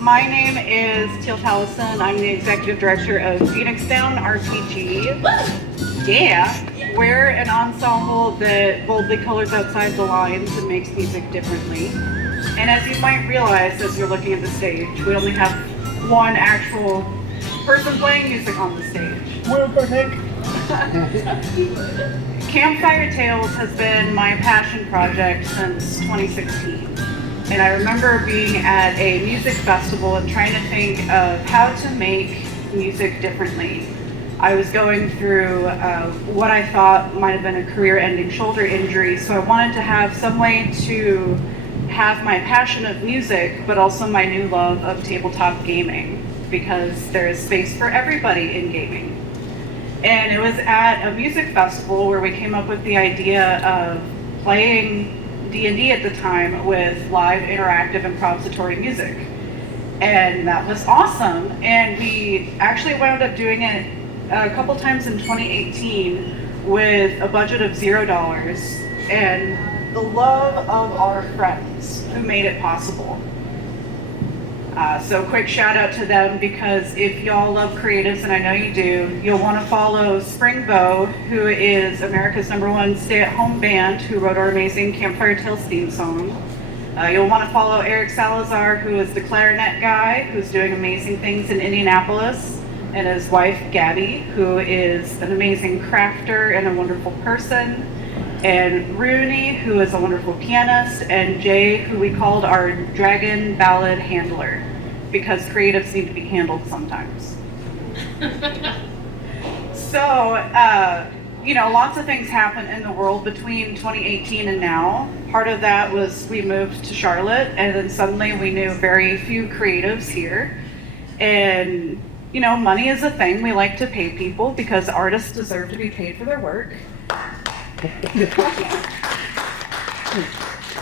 My name is Teil Taliesin. I'm the executive director of Phoenix Down RPG. Yeah, we're an ensemble that boldly colors outside the lines and makes music differently. And as you might realize as you're looking at the stage, we only have one actual person playing music on the stage. Campfire Tales has been my passion project since 2016. And I remember being at a music festival and trying to think of how to make music differently. I was going through what I thought might have been a career-ending shoulder injury, so I wanted to have some way to have my passion of music, but also my new love of tabletop gaming, because there is space for everybody in gaming. And it was at a music festival where we came up with the idea of playing D&D at the time with live interactive improvisatory music. And that was awesome. And we actually wound up doing it a couple times in 2018 with a budget of $0 and the love of our friends who made it possible. So quick shout out to them, because if y'all love creatives, and I know you do, you'll want to follow Springbow, who is America's #1 stay-at-home band who wrote our amazing Campfire Tales theme song. You'll want to follow Eric Salazar, who is the clarinet guy, who's doing amazing things in Indianapolis, and his wife, Gabby, who is an amazing crafter and a wonderful person, and Rooney, who is a wonderful pianist, and Jay, who we called our dragon ballad handler, because creatives need to be handled sometimes. So, lots of things happen in the world between 2018 and now. Part of that was we moved to Charlotte, and then suddenly we knew very few creatives here. And, money is a thing. We like to pay people because artists deserve to be paid for their work.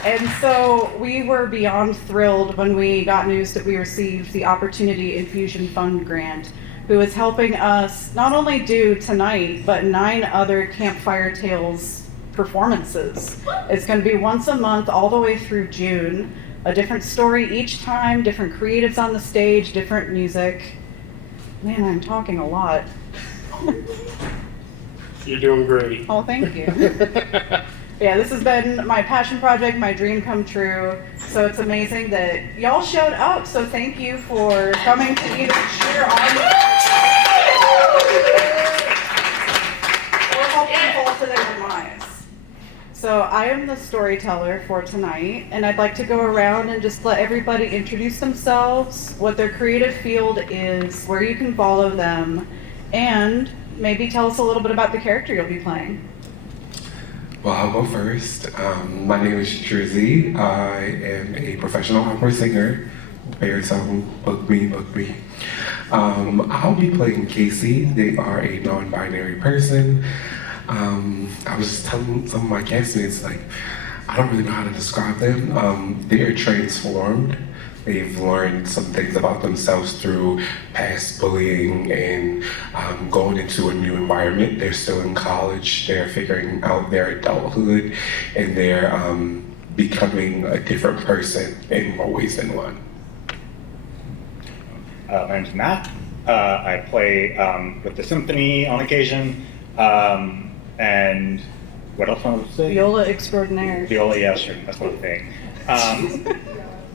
And so we were beyond thrilled when we got news that we received the Opportunity Infusion Fund grant, who is helping us not only do tonight, but 9 other Campfire Tales performances. It's going to be once a month all the way through June, a different story each time, different creatives on the stage, different music. Man, I'm talking a lot. You're doing great. Oh, thank you. Yeah, this has been my passion project, my dream come true. So it's amazing that y'all showed up. So thank you for coming to either cheer on or help them fall to their demise. So I am the storyteller for tonight, and I'd like to go around and just let everybody introduce themselves, what their creative field is, where you can follow them, and maybe tell us a little bit about the character you'll be playing. Well, I'll go first. My name is Drizzie. I am a professional opera singer, baritone, book me. I'll be playing Casey. They are a non-binary person. I was telling some of my castmates, I don't really know how to describe them. They're transformed. They've learned some things about themselves through past bullying and going into a new environment. They're still in college, they're figuring out their adulthood, and they're becoming a different person in more ways than one. My name's Matt. I play with the symphony on occasion, and what else want to say? Viola extraordinaire. Viola, yeah, sure, that's one thing.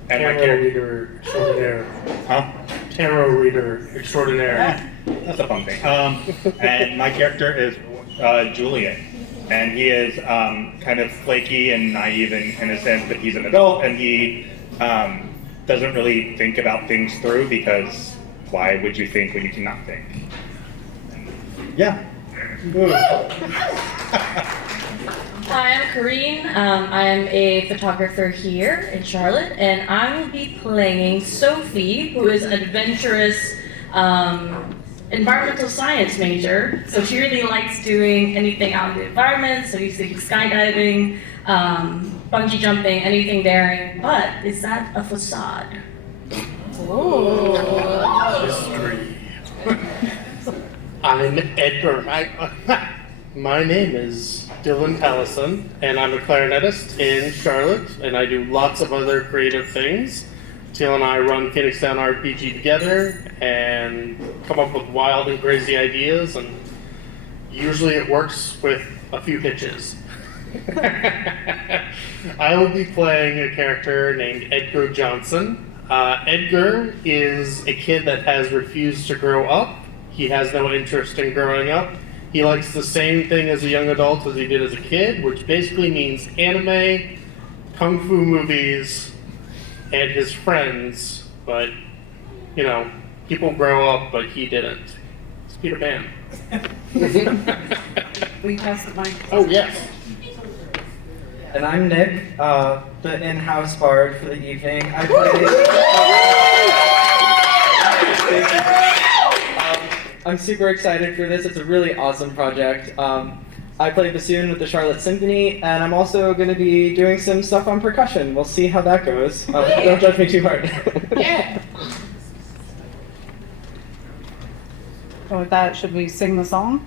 And my Tarot character, reader extraordinaire. huh? Tarot reader extraordinaire. That's a fun thing. And my character is Julian, and he is kind of flaky and naive in a sense that he's an adult, and he doesn't really think about things through, because why would you think when you cannot think? Yeah. Hi, I'm Corine. I'm a photographer here in Charlotte, and I will be playing Sophie, who is an adventurous environmental science major. So she really likes doing anything out in the environment, so he's thinking skydiving, bungee jumping, anything daring. But is that a facade? History. I'm Edgar. My name is Dylan Taliesin, and I'm a clarinetist in Charlotte, and I do lots of other creative things. Teal and I run Phoenix Down RPG together and come up with wild and crazy ideas, and usually it works with a few pitches. I will be playing a character named Edgar Johnson. Edgar is a kid that has refused to grow up. He has no interest in growing up. He likes the same thing as a young adult as he did as a kid, which basically means anime, kung fu movies, and his friends. But, you know, people grow up, but he didn't. It's Peter Pan. We pass the mic. Oh, yes. And I'm Nick, the in-house bard for the evening. I play. I'm super excited for this. It's a really awesome project. I play bassoon with the Charlotte Symphony, and I'm also going to be doing some stuff on percussion. We'll see how that goes. Don't judge me too hard. Yeah. So with that, should we sing the song?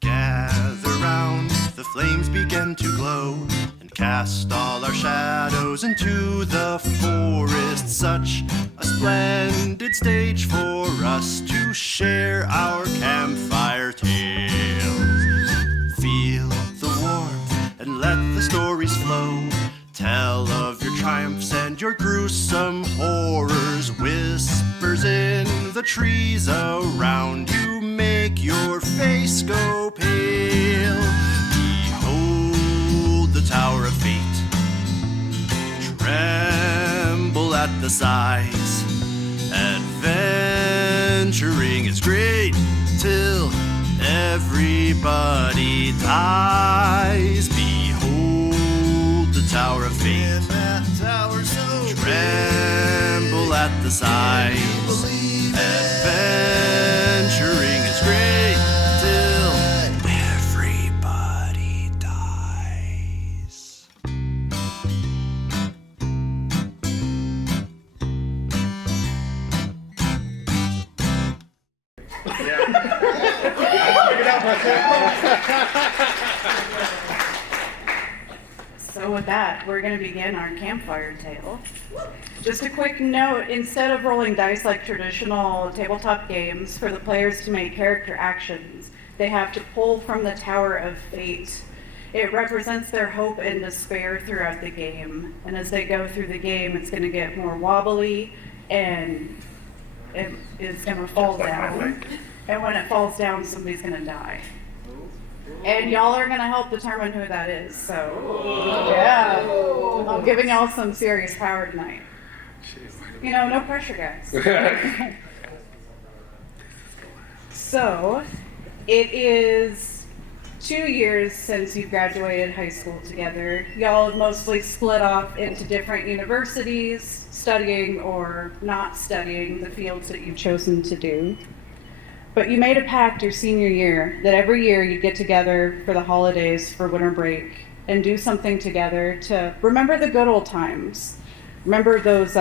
Gather round, the flames begin to glow, and cast all our shadows into the forest. Such a splendid stage for us to share our campfire tales. Feel the warmth and let the stories flow. Tell of your triumphs and your gruesome horrors. Whispers in the trees around you make your face go pale. Behold the Tower of Fate. Tremble at the size. Adventuring is great till everybody dies. Behold the Tower of Fate. Tremble at the size. Adventuring is great till everybody dies. So with that, we're going to begin our campfire tale. Just a quick note, instead of rolling dice like traditional tabletop games for the players to make character actions, they have to pull from the Tower of Fate. It represents their hope and despair throughout the game. And as they go through the game, it's going to get more wobbly and it is going to fall down. And when it falls down, somebody's going to die. And y'all are going to help determine who that is. So, yeah. I'm giving y'all some serious power tonight. You know, no pressure, guys. So, it is 2 years since you graduated high school together. Y'all have mostly split off into different universities, studying or not studying the fields that you've chosen to do. But you made a pact your senior year that every year you'd get together for the holidays, for winter break, and do something together to remember the good old times. Remember those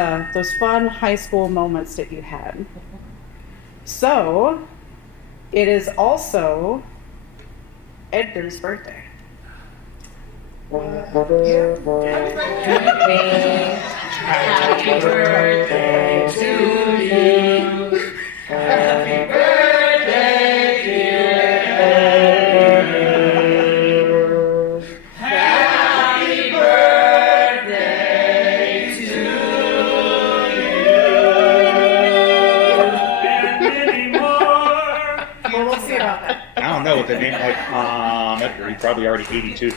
fun high school moments that you had. So, it is also Edgar's birthday. Happy birthday to you. Happy birthday, dear Edgar. Happy birthday to you. And many more. Well, we'll see about that. I don't know, with a name like Edgar, he's probably already 82.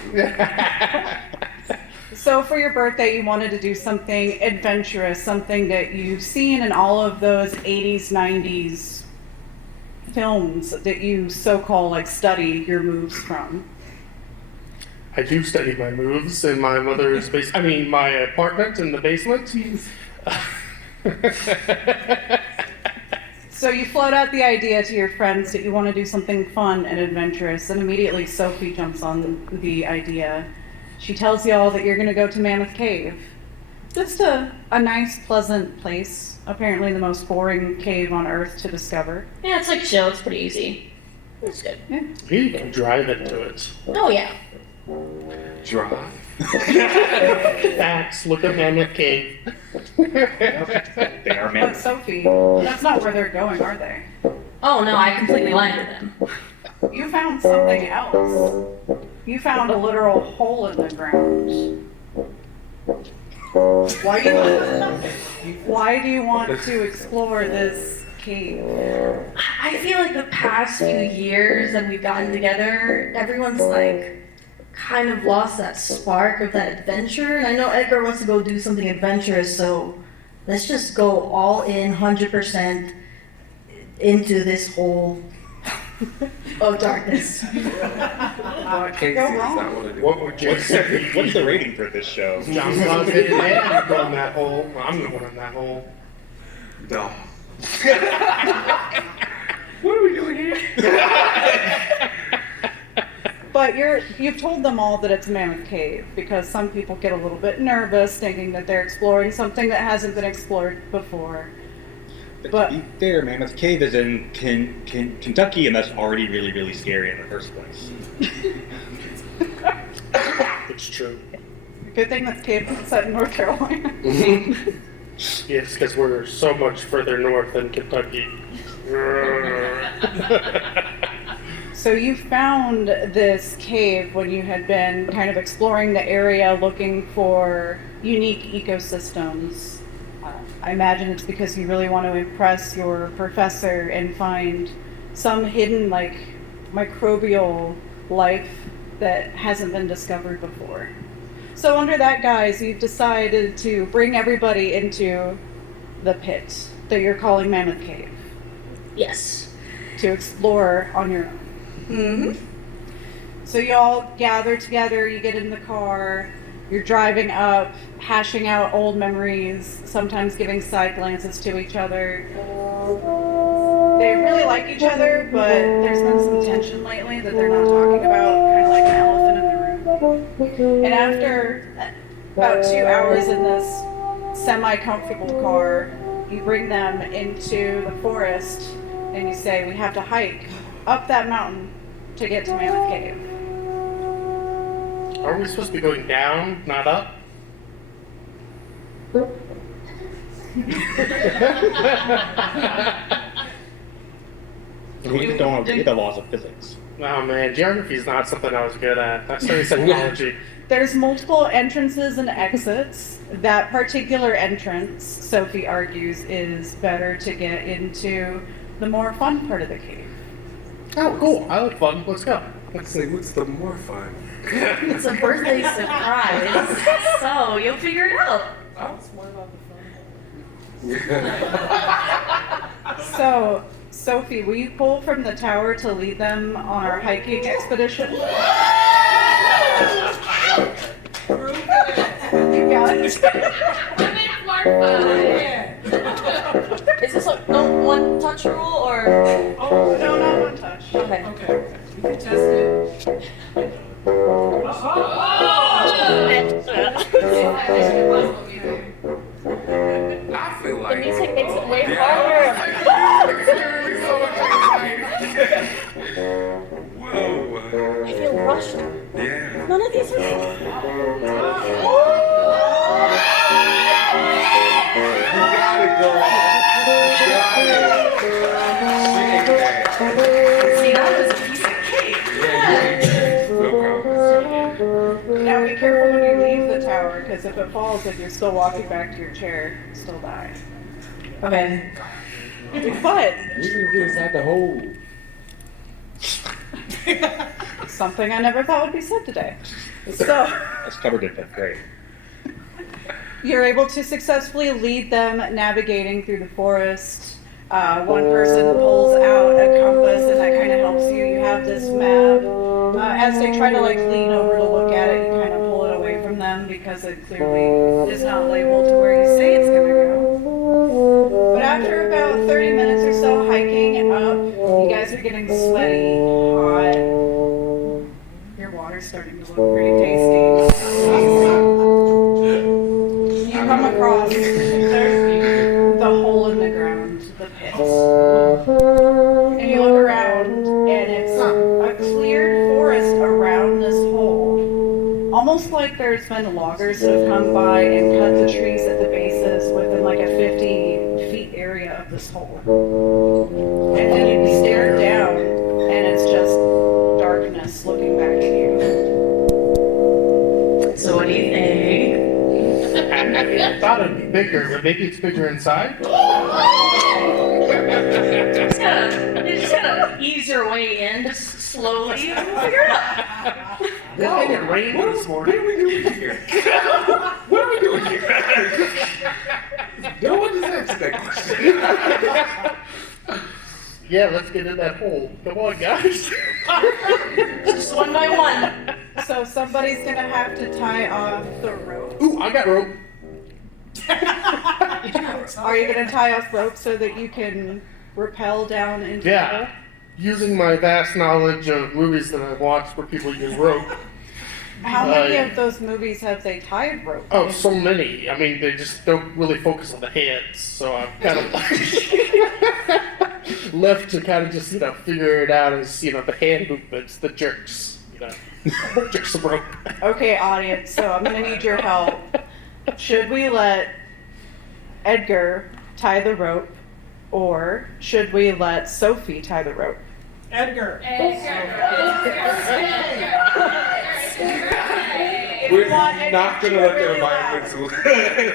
So for your birthday, you wanted to do something adventurous, something that you've seen in all of those 80s, 90s films that you so-called like study your moves from. I do study my moves in my mother's my apartment in the basement. So you float out the idea to your friends that you want to do something fun and adventurous, and immediately Sophie jumps on the idea. She tells y'all that you're going to go to Mammoth Cave. Just a nice, pleasant place. Apparently the most boring cave on Earth to discover. Yeah, it's like chill. It's pretty easy. It's good. Yeah. You can drive into it. Oh, yeah. Drive. Facts. Look at Mammoth Cave. They are But men. Sophie, that's not where they're going, are they? Oh no, I completely lied to them. You found something else. You found a literal hole in the ground. Why do you want to explore this cave? I feel like the past few years that we've gotten together, everyone's like kind of lost that spark of that adventure. And I know Edgar wants to go do something adventurous, so let's just go all in 100% into this whole of darkness. Casey's not one of them. What would you say? What's the rating for this show? John's not getting in. I'm going that hole. I'm going in that hole. No. What are we doing here? But you've told them all that it's Mammoth Cave because some people get a little bit nervous thinking that they're exploring something that hasn't been explored before. But to be fair, Mammoth Cave is in Kentucky, and that's already really, really scary in the first place. It's true. Good thing that's cave set in North Carolina. Yes, because we're so much further north than Kentucky. So you found this cave when you had been kind of exploring the area looking for unique ecosystems. I imagine it's because you really want to impress your professor and find some hidden microbial life that hasn't been discovered before. So under that guise, you've decided to bring everybody into the pit that you're calling Mammoth Cave Yes. to explore on your own. Mm-hmm. So you all gather together, you get in the car, you're driving up, hashing out old memories, sometimes giving side glances to each other. They really like each other, but there's been some tension lately that they're not talking about, kind of like an elephant in the room. And after about 2 hours in this semi-comfortable car, you bring them into the forest and you say, we have to hike up that mountain to get to Mammoth Cave. Are we supposed to be going down, not up? We just don't want to read the laws of physics. Oh man, geography is not something I was good at. I studied psychology. There's multiple entrances and exits. That particular entrance, Sophie argues, is better to get into the more fun part of the cave. Oh, cool. I like fun. Let's go. Let's say, what's the more fun? It's a birthday surprise, so you'll figure it out. So, Sophie, will you pull from the tower to lead them on our hiking expedition? You got it. Is this a no one touch rule or? Oh, no, not one touch. Okay. You can test it. I feel like. The music makes it way Yeah, harder. it's giving me so much anxiety. Whoa. I feel rushed. Yeah. None of these are. You got it, girl. You got it. She ain't bad. See, that was a piece of cake. Yeah, you ain't bad. No problem. Now be careful when you leave the tower, because if it falls and you're still walking back to your chair, you'll still die. Okay. But We can get inside the hole. something I never thought would be said today. So That's covered in fifth grade. you're able to successfully lead them navigating through the forest. One person pulls out a compass and that kind of helps you. You have this map. As they try to lean over to look at it, you kind of pull it away from them because it clearly is not labeled to where you say it's going to go. But after about 30 minutes or so hiking up, you guys are getting sweaty, hot. Your water's starting to look pretty tasty. You come across the hole in the ground, the pit. And you look around, and it's a cleared forest around this hole. Almost almost like there's been loggers that have come by and cut the trees at the bases within like a 50 feet area of this hole. And then you stare down, and it's just darkness looking back at you. So what do you think? I thought it'd be bigger, but maybe it's bigger inside. You just gotta ease your way in, just slowly. Figure it out. Good thing it rained this morning. What are we doing here? What are we doing here? No one has answered that question. Yeah, let's get in that hole. Come on, guys. Just one by one. So somebody's gonna have to tie off the rope. Ooh, I got rope. Are you gonna tie off rope so that you can rappel down into the hole? Yeah. Using my vast knowledge of movies that I've watched where people use rope. How many of those movies have they tied rope? Oh, so many. I mean, they just don't really focus on the hands, so I'm kind of left to kind of just, figure it out as, the hand movements, the jerks, jerks of rope. Okay, audience, so I'm gonna need your help. Should we let Edgar tie the rope, or should we let Sophie tie the rope? Edgar. We're not going to let their environments Okay,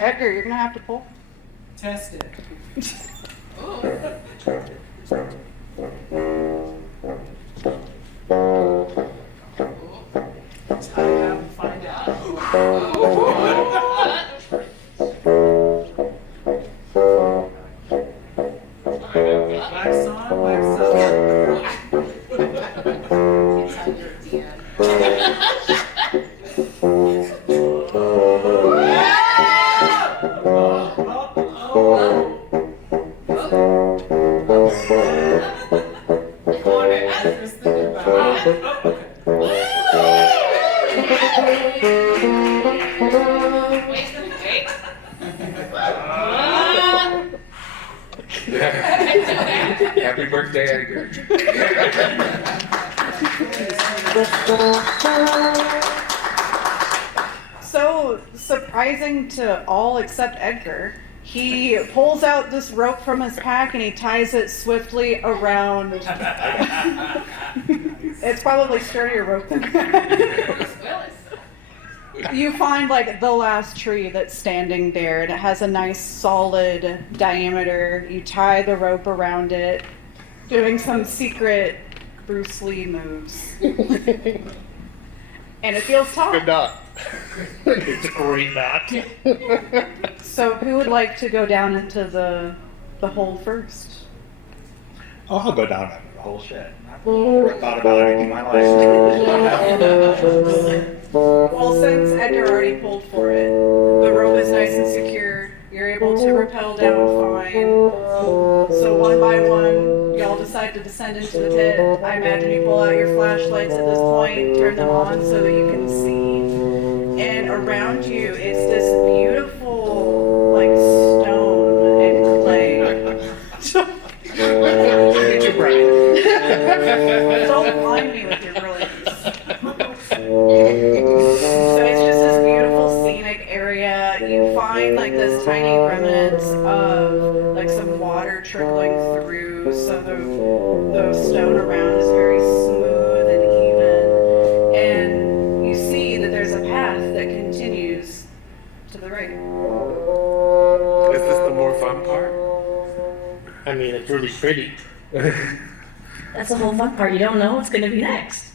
Edgar, you're gonna have to pull. Test it. Let's find out and find out. Wax on, wax Happy birthday, Edgar. So surprising to all except Edgar, he pulls out this rope from his pack and he ties it swiftly around. It's probably sturdier rope than you find like the last tree that's standing there, and it has a nice solid diameter. You tie the rope around it, doing some secret Bruce Lee moves. And it feels taut. Good knot. It's a great knot. So who would like to go down into the hole first? I'll go down that whole shit. I've never thought about anything in my life. Well, since Edgar already pulled for it, the rope is nice and secure. You're able to rappel down fine. So one by one, y'all decide to descend into the pit. I imagine you pull out your flashlights at this point, turn them on so that you can see. And around you, it's this beautiful, like, stone and clay. Get your breath. Don't blind me with your brilliance. So it's just this beautiful scenic area. You find like this tiny remnants of like some water trickling through, so the stone around is very smooth and even. And you see that there's a path that continues to the right. Is this the more fun part? I mean, it's really pretty. That's the whole fun part. You don't know what's gonna be next.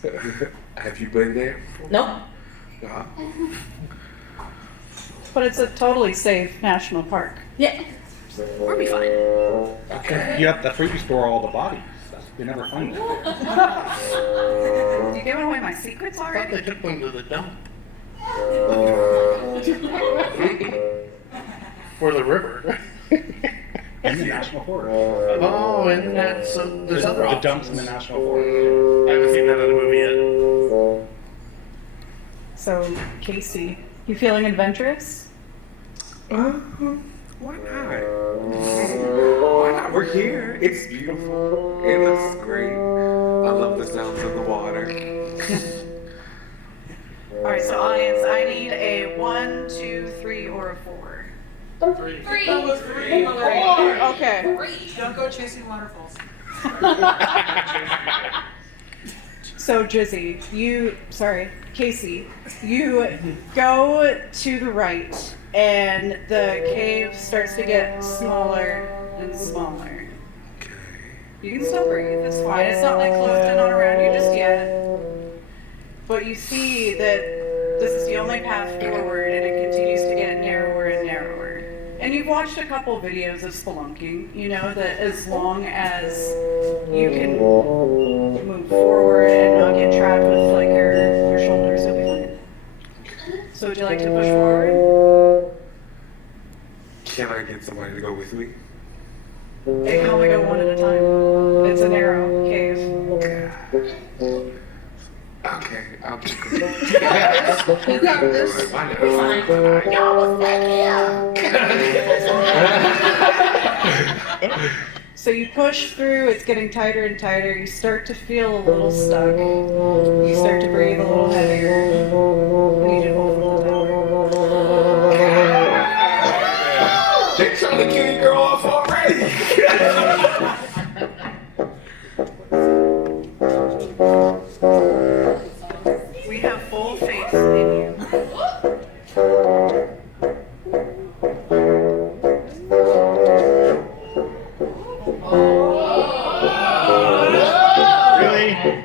Have you been there? Nope. But it's a totally safe national park. Yeah. We'll be fine. Okay. That's where you store all the bodies. You never find them. You giving away my secrets I thought already? they took one to the dump. For the river. In the national forest. Oh, and that's there's other The dumps in the national forest. I haven't seen that other movie yet. So, Casey, you feeling adventurous? Why not? Why not we're here. It's beautiful. It looks great. I love the sounds of the water. All right, so audience, I need a 1, 2, 3, or a 4. That was three. Okay. Don't go chasing waterfalls. So Drizzie, Casey, you go to the right, and the cave starts to get smaller and smaller. You can still breathe, it's fine. It's not like closed in on around you just yet. But you see that this is the only path forward, and it continues to get narrower and narrower. And you've watched a couple videos of spelunking, you know that as long as you can move forward and not get trapped with like your shoulders, you'll be fine. So would you like to push forward? Can I get somebody to go with me? It can only go one at a time. It's a narrow cave. Okay, I'll just go. You got this. Why not? Y'all was back here. So you push through, it's getting tighter and tighter. You start to feel a little stuck. You start to breathe a little heavier. I need you to hold a little louder. They trying to kill your girl off already. We have full faith in you.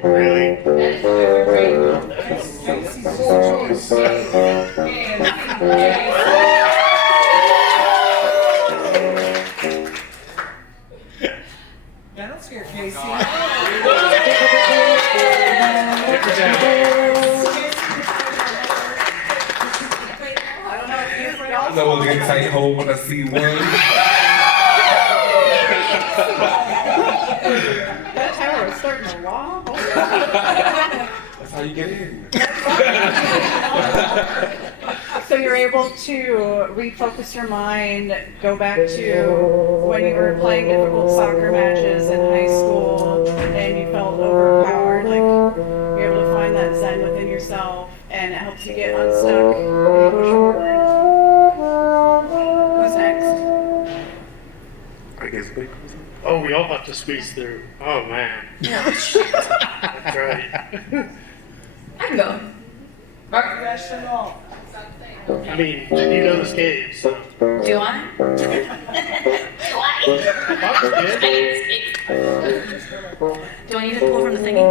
Really? That'll scare Casey. So we'll get tight hold when I see one. That tower is starting to wobble. That's how you get in. So you're able to refocus your mind, go back to when you were playing difficult soccer matches in high school and you felt overpowered. Like you're able to find that zen within yourself and it helps you get unstuck and you push forward. Who's next? I guess we. Oh, we all have to squeeze through. Oh, man. That's right. I can go. Professional. I mean, you know this cave, so. Do I? Do I need to pull from the thingy?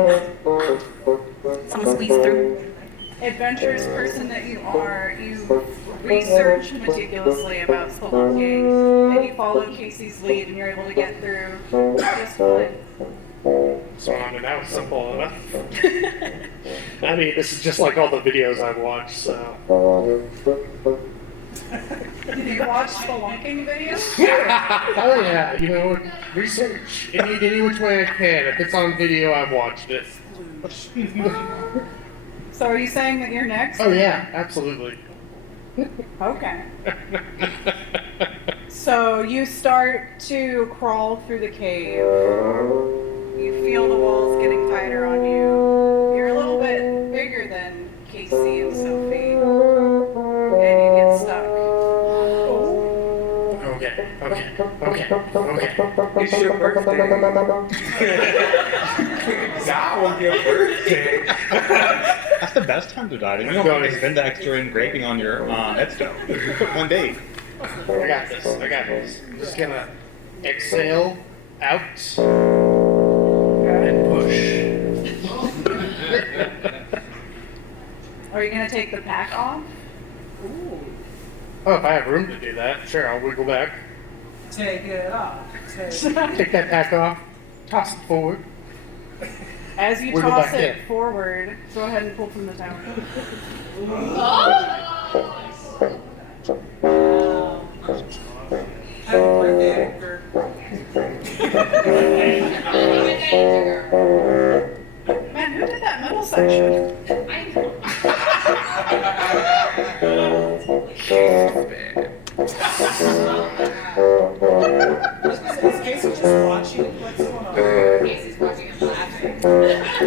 Someone squeeze through? Adventurous person that you are, you research meticulously about spelunking, and you follow Casey's lead, and you're able to get through just fine. So I mean, that was simple enough. I mean, this is just like all the videos I've watched, so. Did you watch spelunking videos? Oh yeah, you know, research any which way I can. If it's on video, I've watched it. So are you saying that you're next? Oh yeah, absolutely. Okay. So you start to crawl through the cave. You feel the walls getting tighter on you. You're a little bit bigger than Casey and Sophie. And you get stuck. Okay. It's your birthday. Die on your birthday. That's the best time to die. You don't have to spend the extra engraving on your headstone. Put one day. I got this. I'm just gonna exhale out and push. Are you going to take the pack off? Oh, if I have room to do that, sure, I'll wiggle back. Take it off. Take that pack off, toss it forward. As you Wiggle toss back it in. forward, go ahead and pull from the tower. Happy birthday, Edgar. Man, who did that middle section? Is Casey just watching. What's going on? Casey's watching and laughing. Casey's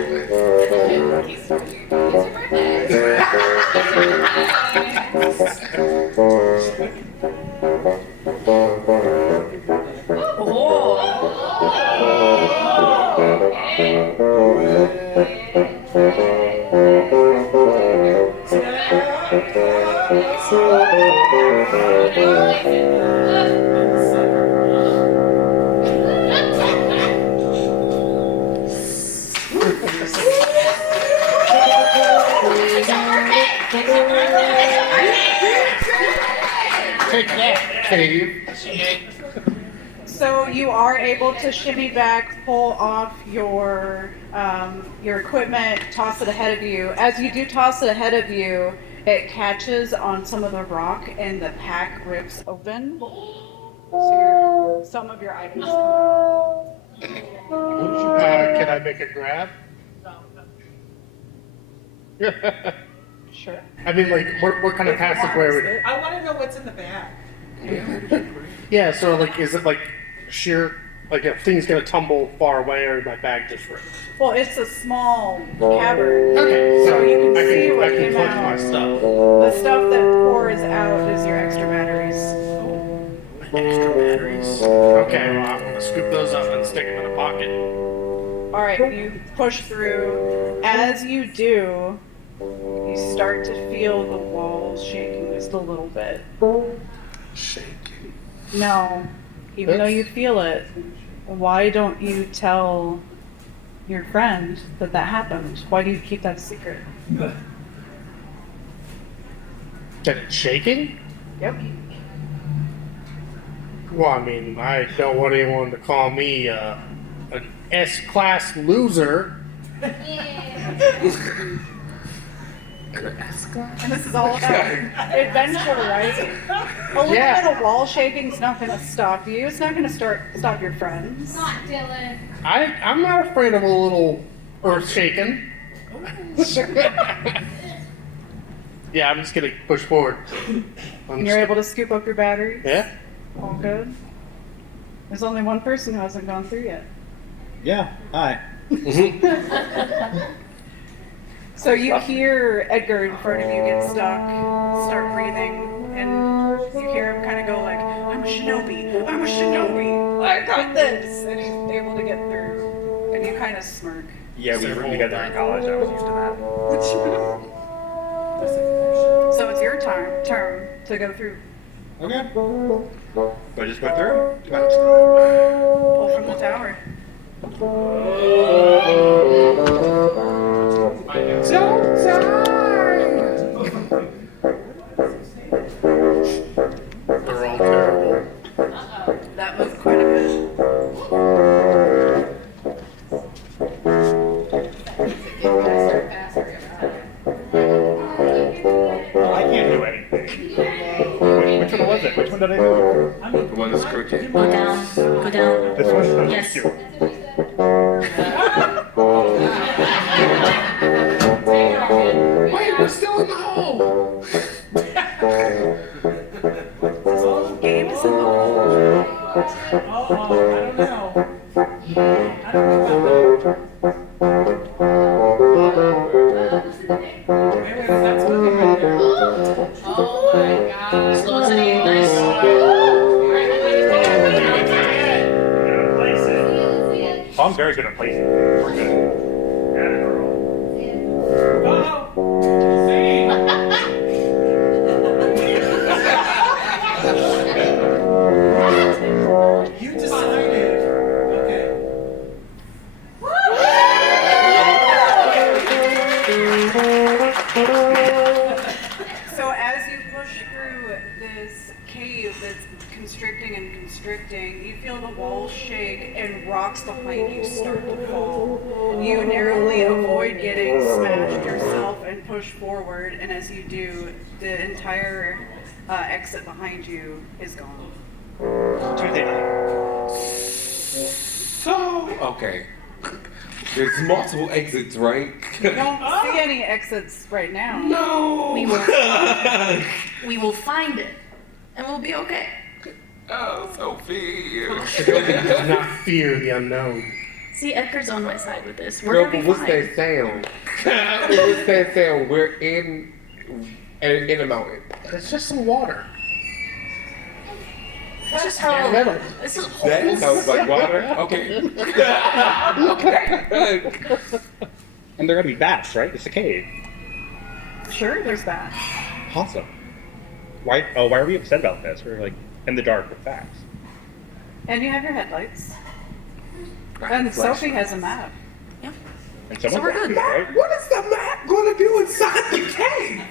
watching. It's your Take that, Cave. So you are able to shimmy back, pull off your equipment, toss it ahead of you. As you do toss it ahead of you, it catches on some of the rock and the pack rips open. So some of your items come out. Can I make a grab? Sure. I mean, like, what kind of passageway? I want to know what's in the bag. Yeah, so like, is it like sheer, like if things gonna tumble far away, or my bag just ripped? Well, it's a small cavern. Okay, So you can see I what can came clutch my out. stuff. The stuff that pours out is your extra batteries. Extra batteries. Okay, well, I'm gonna scoop those up and stick them in a pocket. All right, you push through. As you do, you start to feel the walls shaking just a little bit. Shaking. No, even though you feel it, why don't you tell your friend that happened? Why do you keep that secret? That it's shaking? Yep. Well, I mean, I don't want anyone to call me an S-class loser. And this is all about adventure, right? A little bit of wall shaking's not going to stop you. It's not going to stop your friends. not Dylan. I'm not afraid of a little earth shaking. Yeah, I'm just gonna push forward. And you're able to scoop up your batteries. Yeah. All good. There's only one person who hasn't gone through yet. Yeah, hi. So you hear Edgar in front of you get stuck, start breathing, and you hear him kind of go like, "I'm a shinobi, I'm a shinobi, I got this," and he's able to get through. And you kind of smirk. Yeah, we were together in college. I was used to So it's your turn to go through. that. Okay. Do I just go through? Pull from the tower. They're all terrible. That was quite a bit. I can't do anything. Which one was it? Which one did I do? The one that's crooked. Go down. Go down. This one? Yes. Wait, we're still in the hole! Game is in the hole. I don't know. I don't know. Maybe that's what they right there. Oh my god. Slow city. Nice. Place it. Oh, I'm very good at placing. We're good. You decided. Okay. So as you push through this cave that's constricting and constricting, you feel the walls shake and rocks behind you start to fall. You narrowly avoid getting smashed yourself and push forward, and as you do, the entire exit behind you is gone. Tuesday night. So, okay. There's multiple exits, right? You don't see any exits right now. No! We will find it, and we'll be okay. Oh, Sophie. Do not fear the unknown. See, Edgar's on my side with this. We're No, gonna but be what's fine. that sound? What's that sound? We're in a mountain. It's just some water. It's just how Metal. this is That sounds like water. Okay. And they're gonna be bats, right? It's a cave. Sure, there's that. Awesome. Why are we upset about this? We're like in the dark with bats. And you have your headlights. And Sophie has a map. And So we're good. right? What is the map gonna do inside the cave?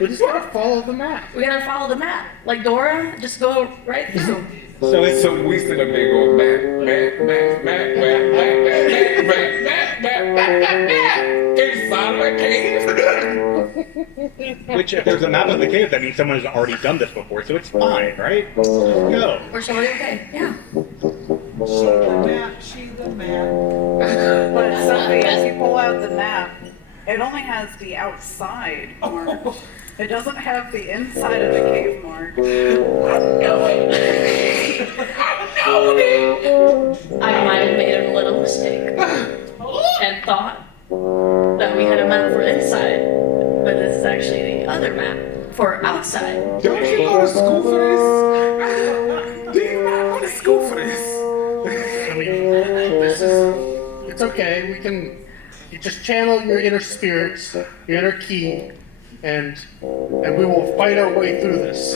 We just gotta follow the map. We're gonna follow the map. Like Dora, just go right through. So it's So we sit up there going map. Inside of a cave. which if there's a map of the cave, that means someone has already done this before, so it's fine, right? Go. We're totally okay. Yeah. She the map. But Sophie, as you pull out the map, it only has the outside marked. It doesn't have the inside of the cave marked. I might have made a little mistake and thought that we had a map for inside, but this is actually the other map for outside. Don't you go to school for this? Do you not go to school for this? I mean, it's okay. You just channel your inner spirits, your inner key, and we will fight our way through this.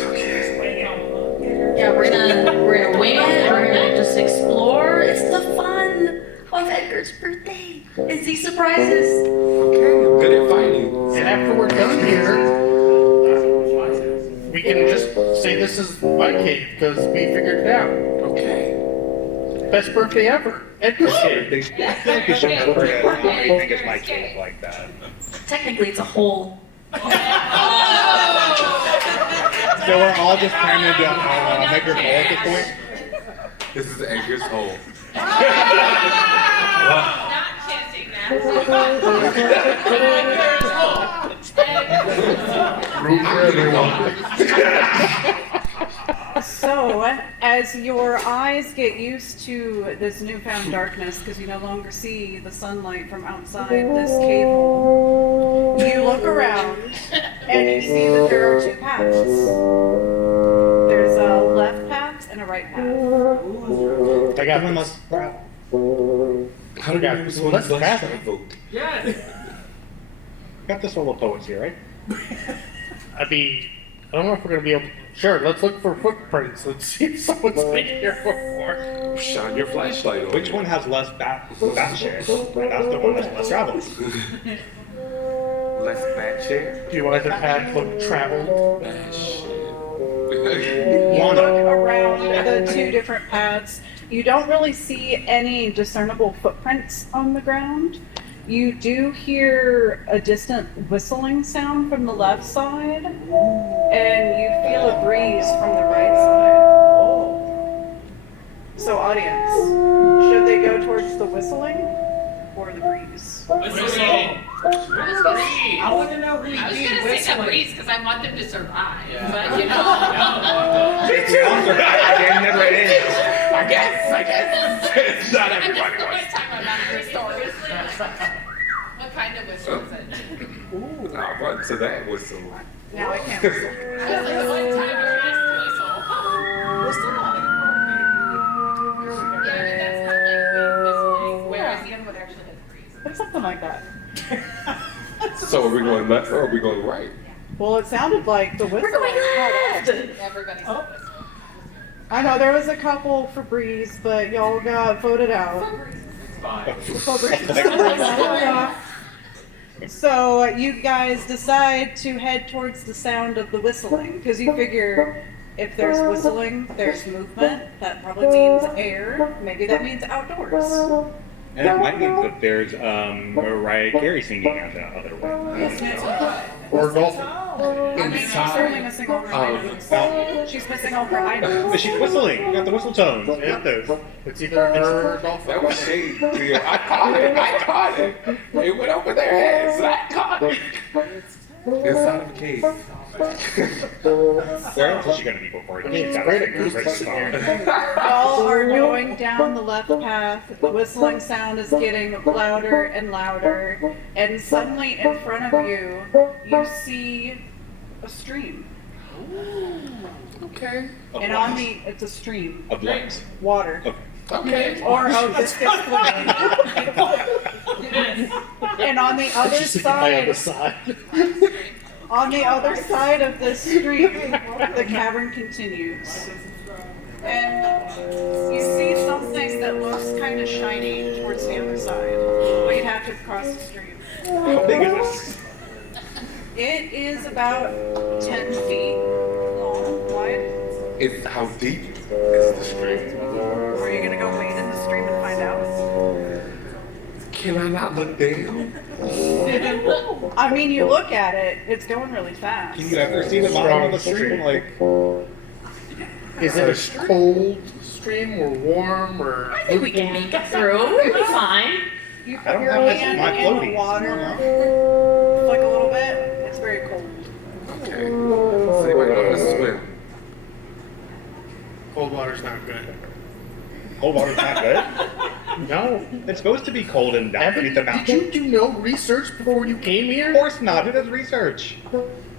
Yeah, we're gonna wing it. We're gonna just explore. It's the fun of Edgar's birthday. It's these surprises. Okay, I'm good at fighting. And after we're done here, we can just say this is my cave because we figured it out. Okay. Best birthday ever. Edgar's cave. They think you should never forget why I think it's my cave like that. Technically, it's a whole. So we're all just trying to make your goal at this point? This is Edgar's hole. Room for everyone. So, as your eyes get used to this newfound darkness, because you no longer see the sunlight from outside this cave hole, you look around and you see that there are two paths. There's a left path and a right path. I got Everyone this. must. How do we Yeah, use well, one let's flash pass drive it. vote? Yes. Got this full of poets here, right? I mean, I don't know if we're gonna be able. Sure, let's look for footprints. Let's see if someone's been here before. Shine your flashlight on. Which one has less bat share? And that's the one that's less traveled. Less bad share? Do you either have look traveled? Bad shit. You look around the two different paths. You don't really see any discernible footprints on the ground. You do hear a distant whistling sound from the left side, and you feel a breeze from the right side. So, audience, should they go towards the whistling or the breeze? I want to know who I was being gonna say whistling. the breeze because I want them to survive, but you know. Me too! Again, never ends. I guess. It's not I'm just everybody going wants. to talk about your story. What kind of whistle is it? Ooh, I'll run to that whistle. Now I can't. I was like, one time you asked whistle. Yeah, but that's not like wind whistling, whereas the other one actually has breeze. It's something like that. So are we going left or are we going right? Well, it sounded like the whistle. We're going left. Everybody's Oh. I know there was a couple for breeze, but y'all got voted out. For breeze. So you guys decide to head towards the sound of the whistling because you figure if there's whistling, there's movement. That probably means air. Maybe that means outdoors. And it might mean that there's Mariah Carey singing out the other way. Or golfing? I mean, she's certainly missing all her items. She's missing all her items. But she's whistling. You got the whistle tones. You got those. It's either her or golfing. That was shade. I caught it. It went over their heads. I caught it. Inside of a cave. Where else is she gonna be before she's got great a at goose great busting song? Y'all are going down the left path. The whistling sound is getting louder and louder. And suddenly in front of you, you see a stream. Okay. And on it's a stream. Of light. Water. Okay. Or this gets flipping. And on the other side of this stream, the cavern continues. And you see something that looks kind of shiny towards the other side. But you'd have to cross the stream. How big is this? It is about 10 feet long, wide. How deep is the stream? Are you gonna go wade in the stream and find out? Can I not look down? I mean, you look at it, it's going really fast. Can you ever see the bottom of the stream? Like, Is it a cold stream or warm or? I think we can make it through. We'll be fine. You I put don't your have this hand in my in the floaties. water, flick a little bit, it's very cold. Okay. So you might know how to swim. Cold water's not good. cold water's not good. No. It's supposed to be cold and down beneath the Did mountain. you do no research before you came Of here? course not. Who does research?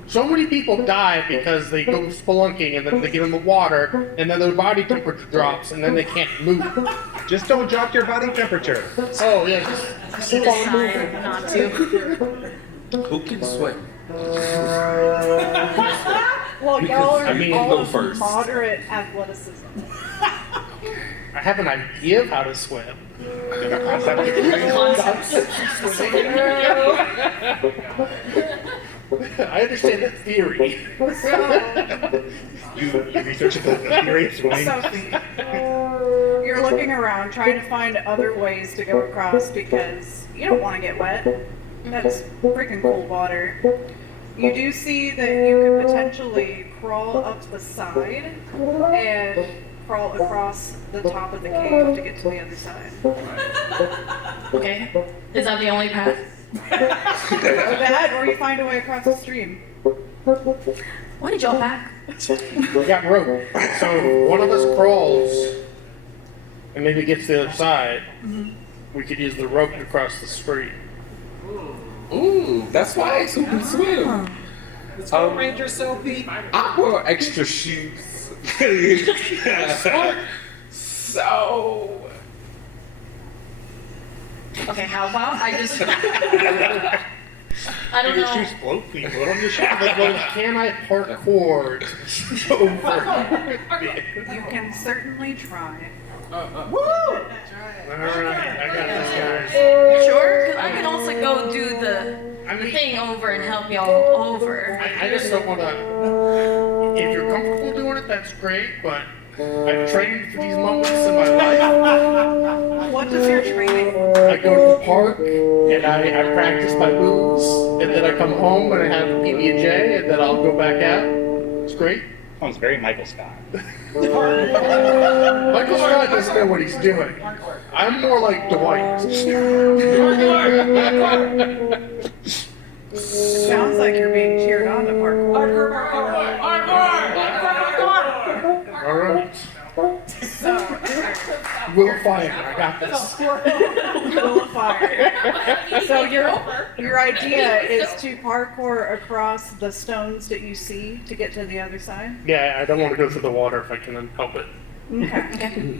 So many people die because they go spelunking and then they get in the water and then their body temperature drops and then they can't move. Just don't drop your body temperature. Oh yeah, just keep on Decide moving. not to. Who can swim? Well, y'all are I mean, all go of first. moderate athleticism. I have an idea of how to swim. I understand the theory. You researched the theory of swimming. Sophie, you're looking around trying to find other ways to go across because you don't want to get wet. That's freaking cold water. You do see that you could potentially crawl up the side and crawl across the top of the cave to get to the other side. Okay. Is that the only path? That, or you find a way across the stream. What did y'all pack? We got rope. So one of us crawls and maybe gets to the other side. We could use the rope to cross the stream. Ooh, that's nice. Who can swim? Let's go, Ranger Sophie. I wear extra shoes. So. Okay, how about I just... I don't Your know. shoes float. Can you float on your shoes? Can I parkour over? You can certainly try. Alright, I got this, guys. Sure? Because I can also go do the thing over and help y'all over. I just don't want to. If you're comfortable doing it, that's great, but I've trained for these moments in my life. What does your training? I go to the park and I practice my moves, and then I come home and I have a PB&J, and then I'll go back out. It's great. Sounds very Michael Scott. Michael Scott doesn't know what he's doing. I'm more like Dwight. It sounds like you're being cheered on to parkour. All right. So, Will fire. I got this. Will of fire. So your idea is to parkour across the stones that you see to get to the other side? Yeah, I don't want to go through the water if I can help it. Okay.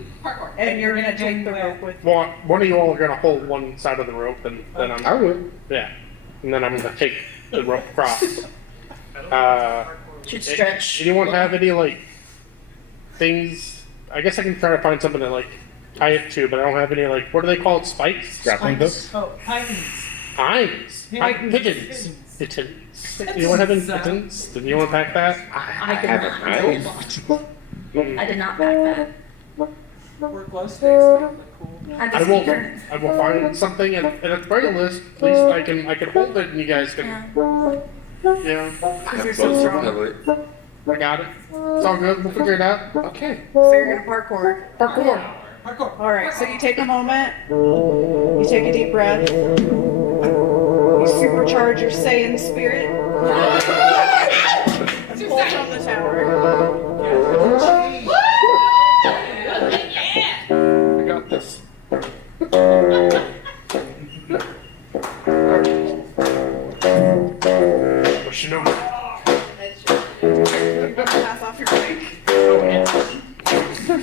And you're gonna take the rope with you. Well, one of you all are gonna hold one side of the rope, and then I would. yeah, and then I'm gonna take the rope across. Should stretch. Anyone have any like things? I guess I can try to find something to like tie it to, but I don't have any like what are they called? Spikes? Grappling hooks? Oh, Titans. Pines? Pigeons? Pigeons? Anyone have any pigeons? Did anyone pack that? I did have not. a I did not pack We're glow sticks. Really cool. that. I I have will. a speaker. I will find something, and at the very least, at least I can hold it, and you guys can. Yeah, Because you're so strong. I got it. It's all good. We'll figure it out. Okay. So you're gonna parkour. Parkour. Parkour. All right. So you take a moment. You take a deep breath. supercharge your Saiyan spirit. And pull from the tower. I got this. Shinobi. Pass off your mic. You're right.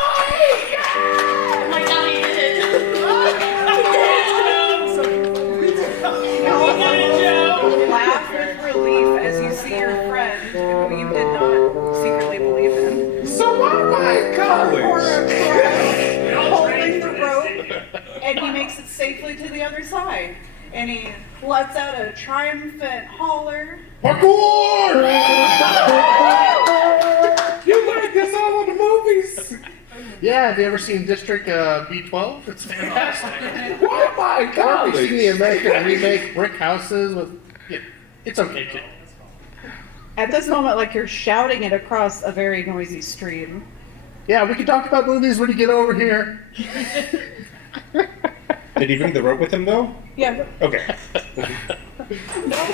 Oh my god, he did it! Laugh with relief as you see your friend, who you did not secretly believe in, So why am I in college? holding the rope, and he makes it safely to the other side. And he lets out a triumphant holler. Parkour! You learned this all in the movies. Yeah, have you ever seen District B12? It's fantastic. Why am I in Or have college? you seen the American remake Brick Houses with? Yeah, it's okay too. At this moment, like you're shouting it across a very noisy stream. Yeah, we can talk about movies when you get over here. Did he bring the rope with him though? Yeah, Okay. no,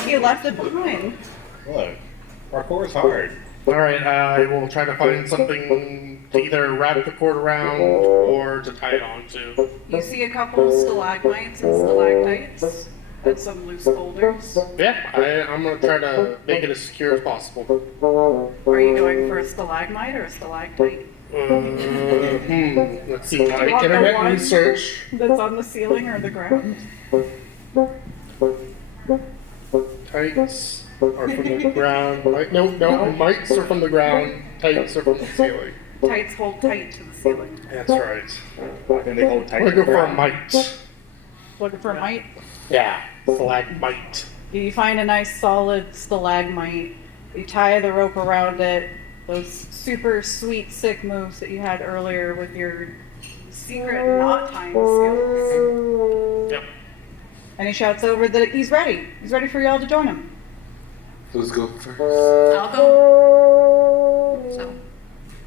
he left it behind. Look, parkour is hard. All right, I will try to find something to either wrap the cord around or to tie it onto. You see a couple stalagmites and stalactites and some loose boulders. Yeah, I'm gonna try to make it as secure as possible. Are you going for a stalagmite or a stalactite? Let's see. My Want the internet one research. That's on the ceiling or the ground? Tights are from the ground. No, mites are from the ground. Tights are from the ceiling. Tights hold tight to the ceiling. That's right. And they hold tight. I'm to gonna the go for a ground. mite. Looking for a mite? Yeah, stalagmite. You find a nice solid stalagmite. You tie the rope around it. Those super sweet, sick moves that you had earlier with your secret knot tying skills. Yep. And he shouts over that he's ready. He's ready for y'all to join him. Who's going first? I'll go. So,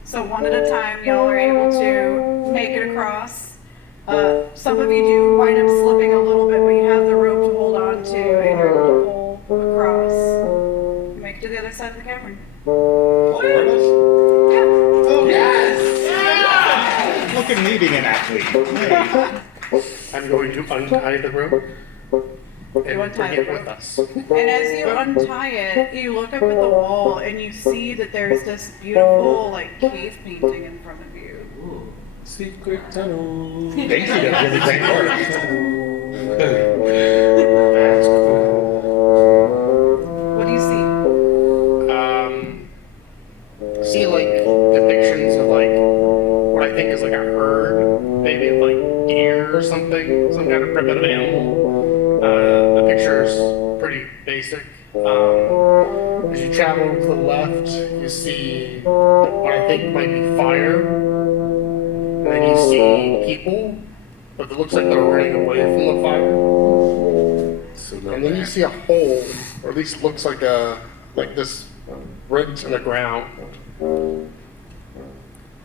So one at a time, y'all are able to make it across. Some of you do wind up slipping a little bit, but you have the rope to hold on to, and you're able to pull across. You make it to the other side of the cavern. Oh yes! Look at me being an athlete. Hey. I'm going to untie the rope and You untie bring it the with rope. us. And as you untie it, you look up at the wall and you see that there's this beautiful, like, cave painting in front of you. Secret tunnel. Thank you, that's really great work. That's cool. What do you see? See like depictions of like what I think is like a herd, maybe of like deer or something, some kind of primitive animal. The picture's pretty basic. As you travel to the left, you see what I think might be fire. And then you see people, but it looks like they're running away from the fire. So no And then you see a hole, or at least looks like this rent in the ground.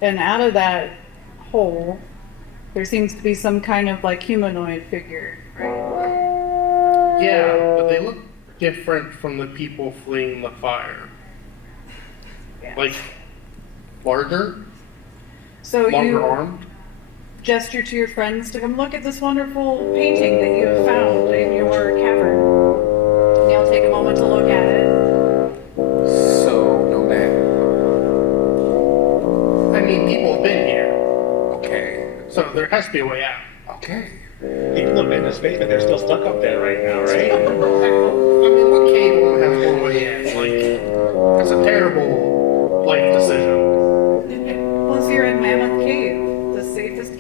And out of that hole, there seems to be some kind of, like, humanoid figure, right? Yeah, but they look different from the people fleeing the fire. Yeah. Like, larger, So longer you armed. gesture to your friends to come look at this wonderful painting that you have found in your cavern. You'll take a moment to look at it. So no man. I mean, people have been here, Okay. so there has to be a way out. Okay. People have been in this basement, they're still stuck up there right now, right? I mean, what cave won't have one way in? Like, that's a terrible life decision.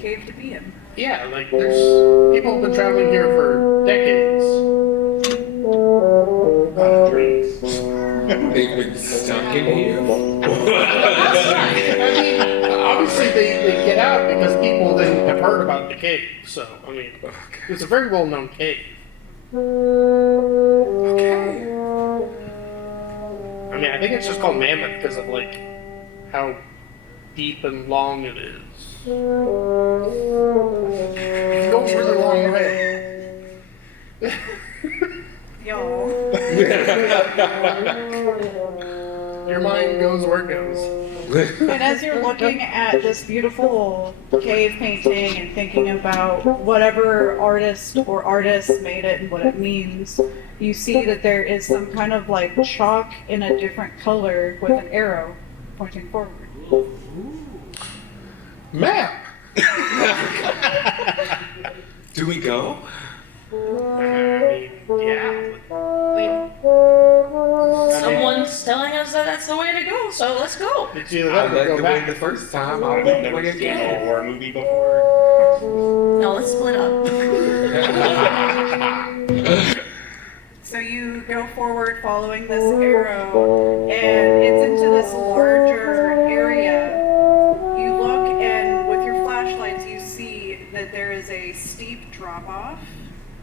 cave to be in. Yeah, like there's people have been traveling here for decades. They've been stuck in here. I mean, obviously they get out because people then have heard about the cave. So, I mean, it's a very well-known cave. Okay. I mean, I think it's just called Mammoth because of like how deep and long it is. It goes a really long way. Yo. Your mind goes where it goes. And as you're looking at this beautiful cave painting and thinking about whatever artist or artists made it and what it means, you see that there is some kind of like chalk in a different color with an arrow pointing forward. Map! Do we go? I mean, yeah. Someone's telling us that that's the way to go, so let's go. It's either I that or led go the way back. the first time. I'll I've lead the never way seen a again. horror movie before. No, let's split up. So you go forward following this arrow, and it's into this larger area. You look, and with your flashlights, you see that there is a steep drop-off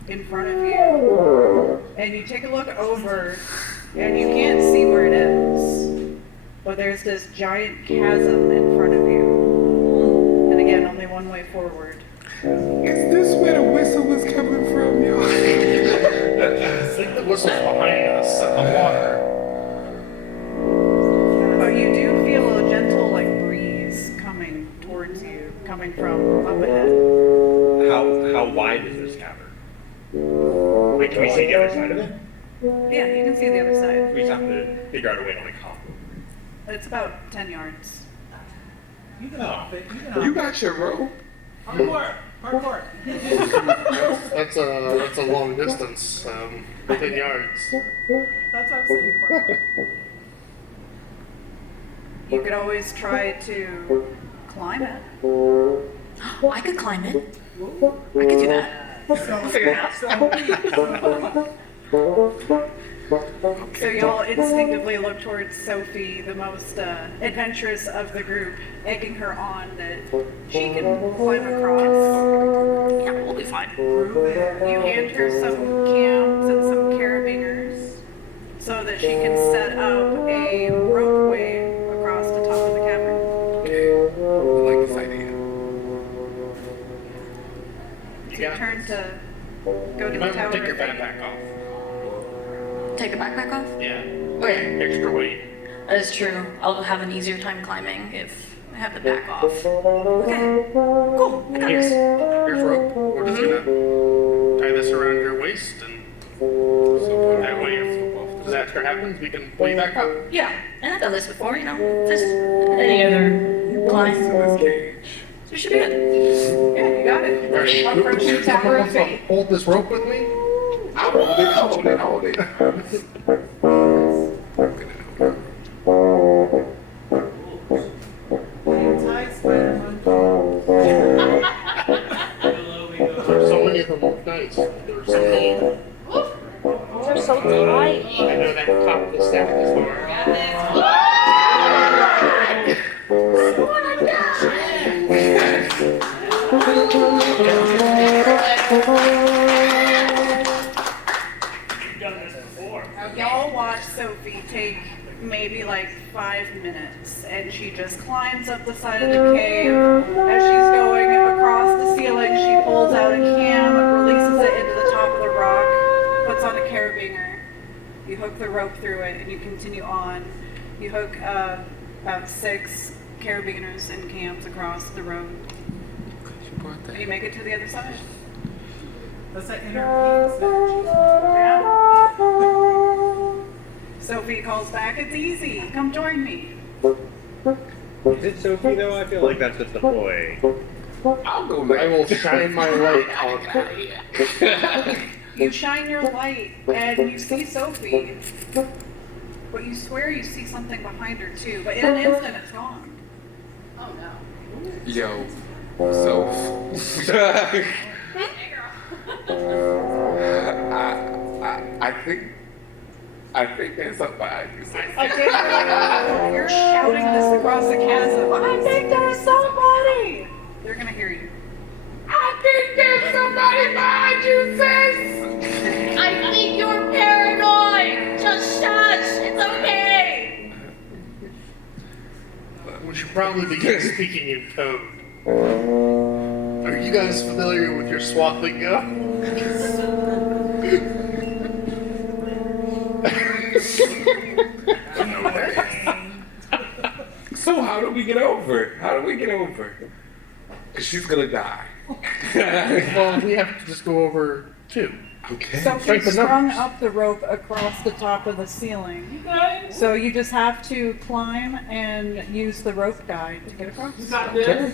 in front of you. And you take a look over, and you can't see where it is. But there's this giant chasm in front of you. And again, only one way forward. Is this where the whistle was coming from, y'all? I think the whistle's behind us in the water. But you do feel a gentle, like, breeze coming towards you, coming from up ahead. How wide is this cavern? Wait, can we see the other side of it? Yeah, you can see the other side. We just have to figure out a way to like hop over. It's about 10 yards. You can hop it. You can You hop got your rope? it. Parkour. Parkour. That's a long distance, 10 yards. That's what I'm saying. Parkour. You could always try to climb it. I could climb it. I could do that. We'll figure it out. So y'all instinctively look towards Sophie, the most adventurous of the group, egging her on that she can climb across. Yeah, we'll be fine. You hand her some cams and some carabiners so that she can set up a ropeway across the top of the cavern. Okay. I like this idea. It's your turn to go to You the might tower. want to take your backpack off. Take a backpack off? Yeah. Okay, Extra weight. that is true. I'll have an easier time climbing if I have the back off. Okay, cool. I got this. Here's rope. We're just gonna tie this around your waist, and that way if disaster happens, we can pull you back up. Yeah, and I've done this before, you know. Just any other climb. So it should be good. Yeah, you got it. Alright. Approach the Tower of Fate. Hold this rope with me. I'll hold it, I'll hold it, I'll hold it. Anti spider monkey. There's so many of them look nice. They're so neat. They're so tight. I know that top of the stack is more. Y'all watch Sophie take maybe like 5 minutes, and she just climbs up the side of the cave. As she's going across the ceiling, she pulls out a cam, releases it into the top of the rock, puts on a carabiner. You hook the rope through it, and you continue on. You hook about 6 carabiners and cams across the road. And you make it to the other side. That's that inner peace energy. Yeah. Sophie calls back, "It's easy. Come join me." Is it Sophie though? I feel like that's just a boy. I'll go I will shine my light on that. You shine your light and you see Sophie, but you swear you see something behind her too. But in an instant, it's gone. Oh no. Yo, So, I think there's something behind you. You're shouting this across the chasm. I think there's somebody. They're gonna hear you. I think there's somebody behind you, sis. I think you're paranoid. Just shush. It's okay. We should probably begin speaking in code. Are you guys familiar with your SWAT lingo? So how do we get over it? How do we get over it? 'Cause she's gonna die. Well, we have to just go over two. Okay. Strength Sophie in strung numbers. up the rope across the top of the ceiling. So you just have to climb and use the rope guide to get across. Okay.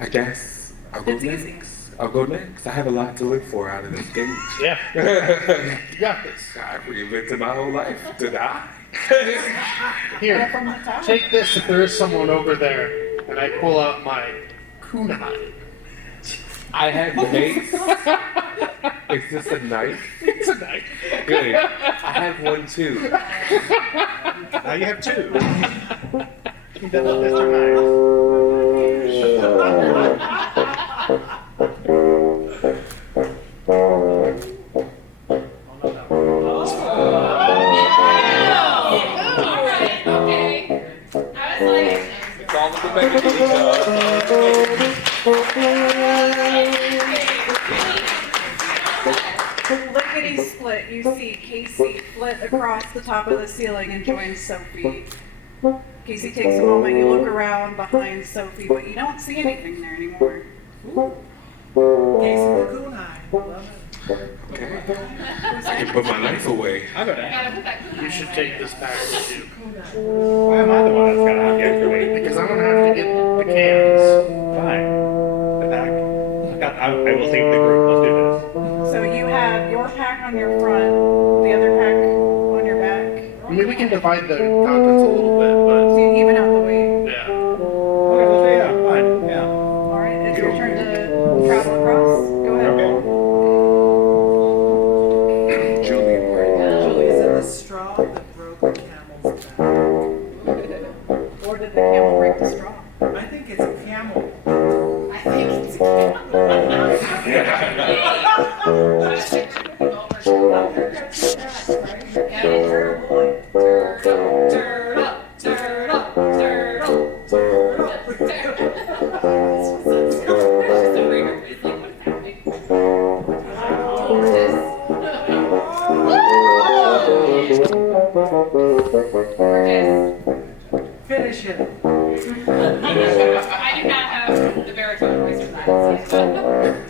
I guess I'll go It's next. easy. I'll go next. I have a lot to look for out of this game. Yeah. You got this. I've reinvented my whole life to die. Here, From the top. take this if there is someone over there. And I pull out my kunai. I have mace. Is this a knife? It's a knife. Good. I have one too. Now you have two. You developed Mr. Alright, okay. I was like, It's all in the mechanism. Lickety split, you see Casey flit across the top of the ceiling and joins Sophie. Casey takes a moment, you look around behind Sophie, but you don't see anything there anymore. Casey Raccoon High. Love it. Okay. I can put my knife away. I'll go I next. gotta put that. You should take this back with you. Why am I the one that's got to have the extra weight? Because I'm gonna have to get the cans. Fine. The back. I will save the group. Let's do this. So you have your pack on your front, the other pack on your back. I mean, we can divide the contents a little bit, So you even out the weight. but yeah. Okay, let's say yeah. Fine. Yeah. Alright, it's your turn to travel across. Go ahead. Okay. Julian, right? Is it the straw that broke the camel's back? Or did the camel break the straw? I think it's a camel. I think it's Finish him. I do not have the baritone voice for that.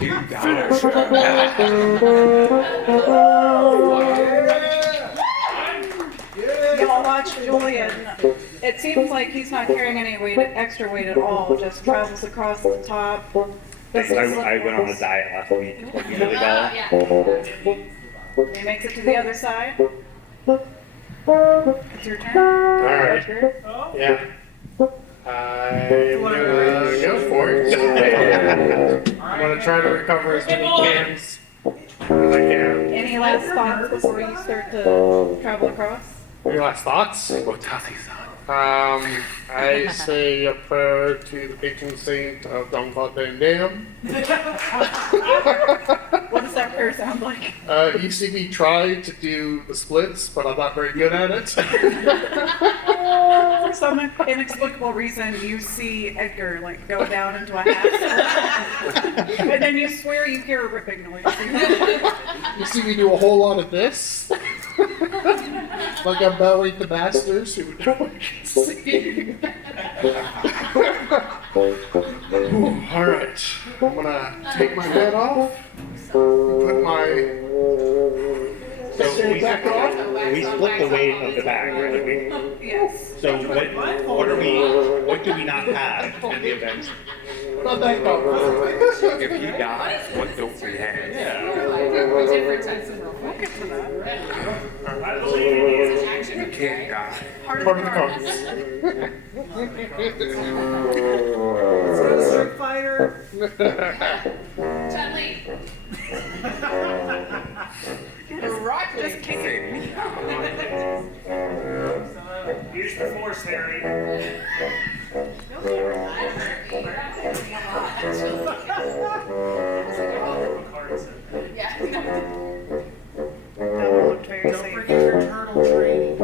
You died. Y'all watch Julian. It seems like he's not carrying any weight, extra weight at all, just travels across the top. I went on a diet last week. Really well. Yeah. He makes it to the other side. It's your turn. Alright. Edgar. Yeah. I'm gonna go for it. I'm gonna try to recover as many cans as I can. Any last thoughts before you start to travel across? Any last thoughts? I say a prayer to the patron saint of Don Claude Van Damme. What does that prayer sound like? You see me try to do the splits, but I'm not very good at it. For some inexplicable reason, you see Edgar like go down into a half circle. And then you swear you hear a ripping noise. You see me do a whole lot of this. Like I'm bowing to masters who no one can see. Alright, I'm gonna take my head off, put my We back on. we split the weight of the bag, right? Yes. So what do we not have in the event? Not that complicated. If you die, what don't we have? Different types of We'll get to that. action. can't die. Part of the cards. Let's go to Street Fighter. Chun-Li. Just kick it. Use the force, Harry. Yeah. That looked very Don't safe. forget your turtle training.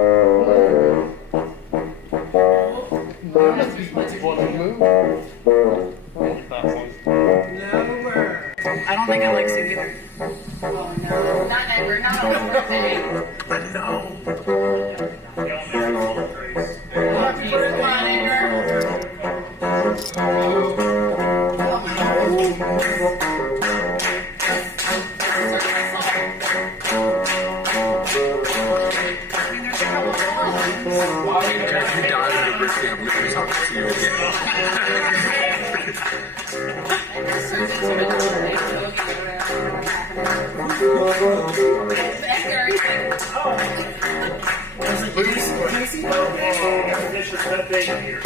Nowhere. I don't think I like Sue either. Not ever. Not on the first day. But no. Come on, Edgar. I mean, there's a couple of ones. If you die in your birthday, I'm never talking to you again. Casey, okay. This is that big here.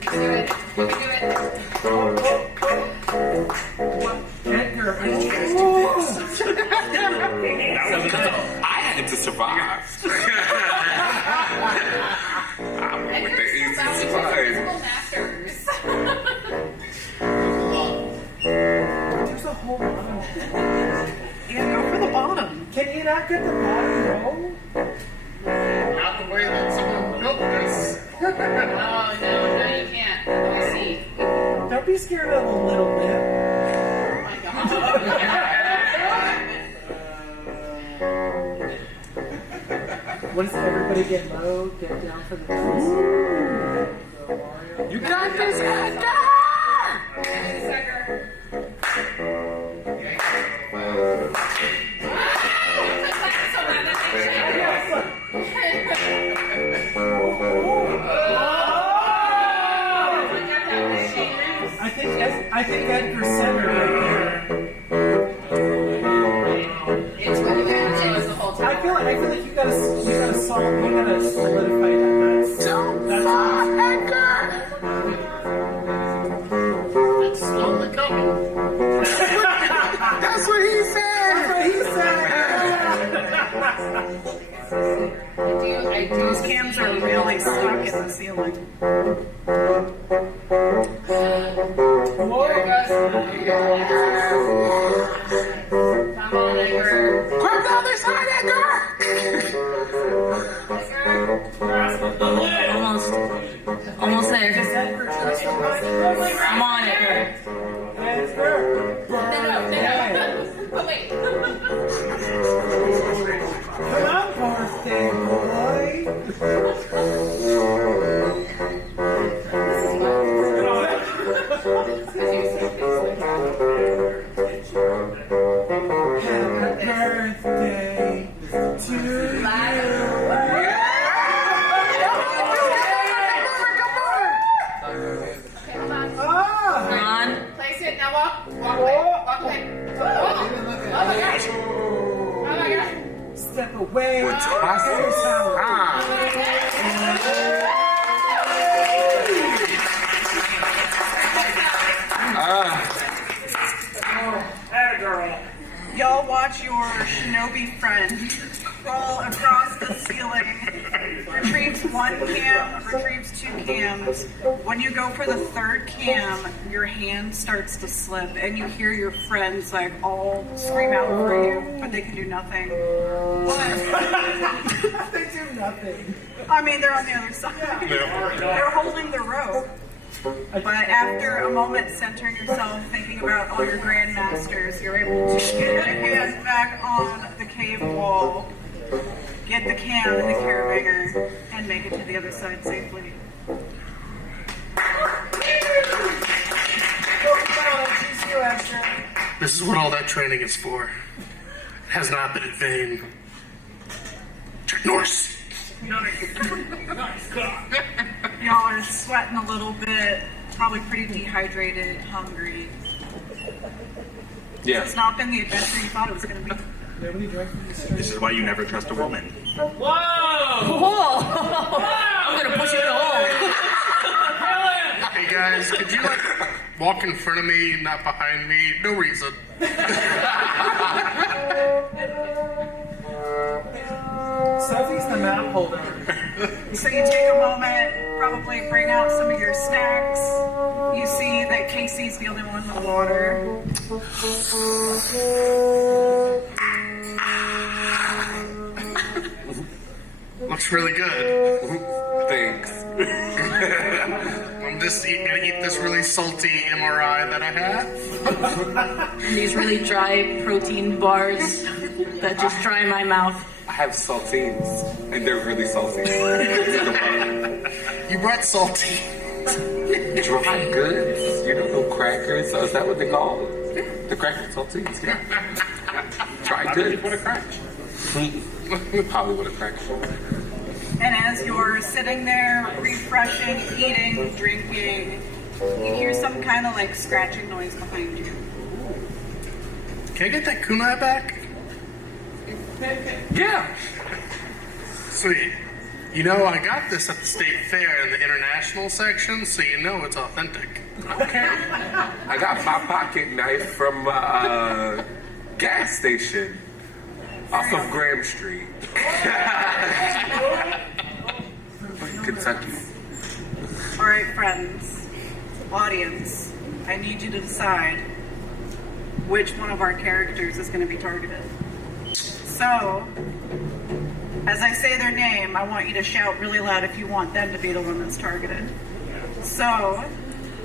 Do it. You can do it. Edgar, I need I had to survive. I went with the easy survive. Masters. There's a whole lot of Yeah, go for the bottom. Can you not get the bottom row? Not the way that someone built this. Oh, no, you can't. I see. Don't be scared of a little bit. Oh, my God. What does everybody get low? Get down for the dance. You got this, Edgar! I think Edgar's center right here. It's really good. It was the whole I time. feel like you gotta solidify that. It's slowly coming. That's what he said! Those cams are really stuck in the ceiling. Come on, Edgar. Grab the other side, Edgar! Almost there. Edgar, trust the mic. Come on, Edgar. Edgar. No. Oh, wait. Come on, birthday Happy birthday to you. Come on. Place it. Now walk. Walk away. Walk away. Oh my gosh. Oh my gosh. Step away. We're tossing. Y'all watch your shinobi friend crawl across the ceiling, retrieves one cam, retrieves two cams. When you go for the third cam, your hand starts to slip and you hear your friends like all scream out for you, but they can do nothing. They do nothing. I mean, they're on the other side. They're holding the rope. But after a moment centering yourself, thinking about all your grandmasters, you're able to get your hands back on the cave wall, get the cam and the carabinger, and make it to the other side safely. This is what all that training is for. It has not been in vain. Jack Norse. Y'all are sweating a little bit, probably pretty dehydrated, hungry. Yeah. It's not been the adventure you thought it was going to be. Nobody drank from the street. This is why you never trust a woman. Whoa! I'm gonna push you in the hole. Hey guys, could you like walk in front of me, not behind me? No reason. Sophie's the map holder. So you take a moment, probably bring out some of your snacks. You see that Casey's the only one with water. Looks really good. Thanks. I'm just gonna eat this really salty MRI that I have. And these really dry protein bars that just dry my mouth. I have saltines, and they're really salty. You brought salty. Dry goods? You don't know crackers? So is that what they call them? The cracker saltines? Yeah. Dry goods. What a crack. Probably would have cracked. And as you're sitting there, refreshing, eating, drinking, you hear some kind of like scratching noise behind you. Can I get that kunai back? Yeah. Sweet. You know, I got this at the state fair in the international section, so you know it's authentic. Okay. I got my pocket knife from a gas station off of Graham Street. Kentucky. All right, friends, audience, I need you to decide which one of our characters is going to be targeted. So, as I say their name, I want you to shout really loud if you want them to be the one that's targeted. So,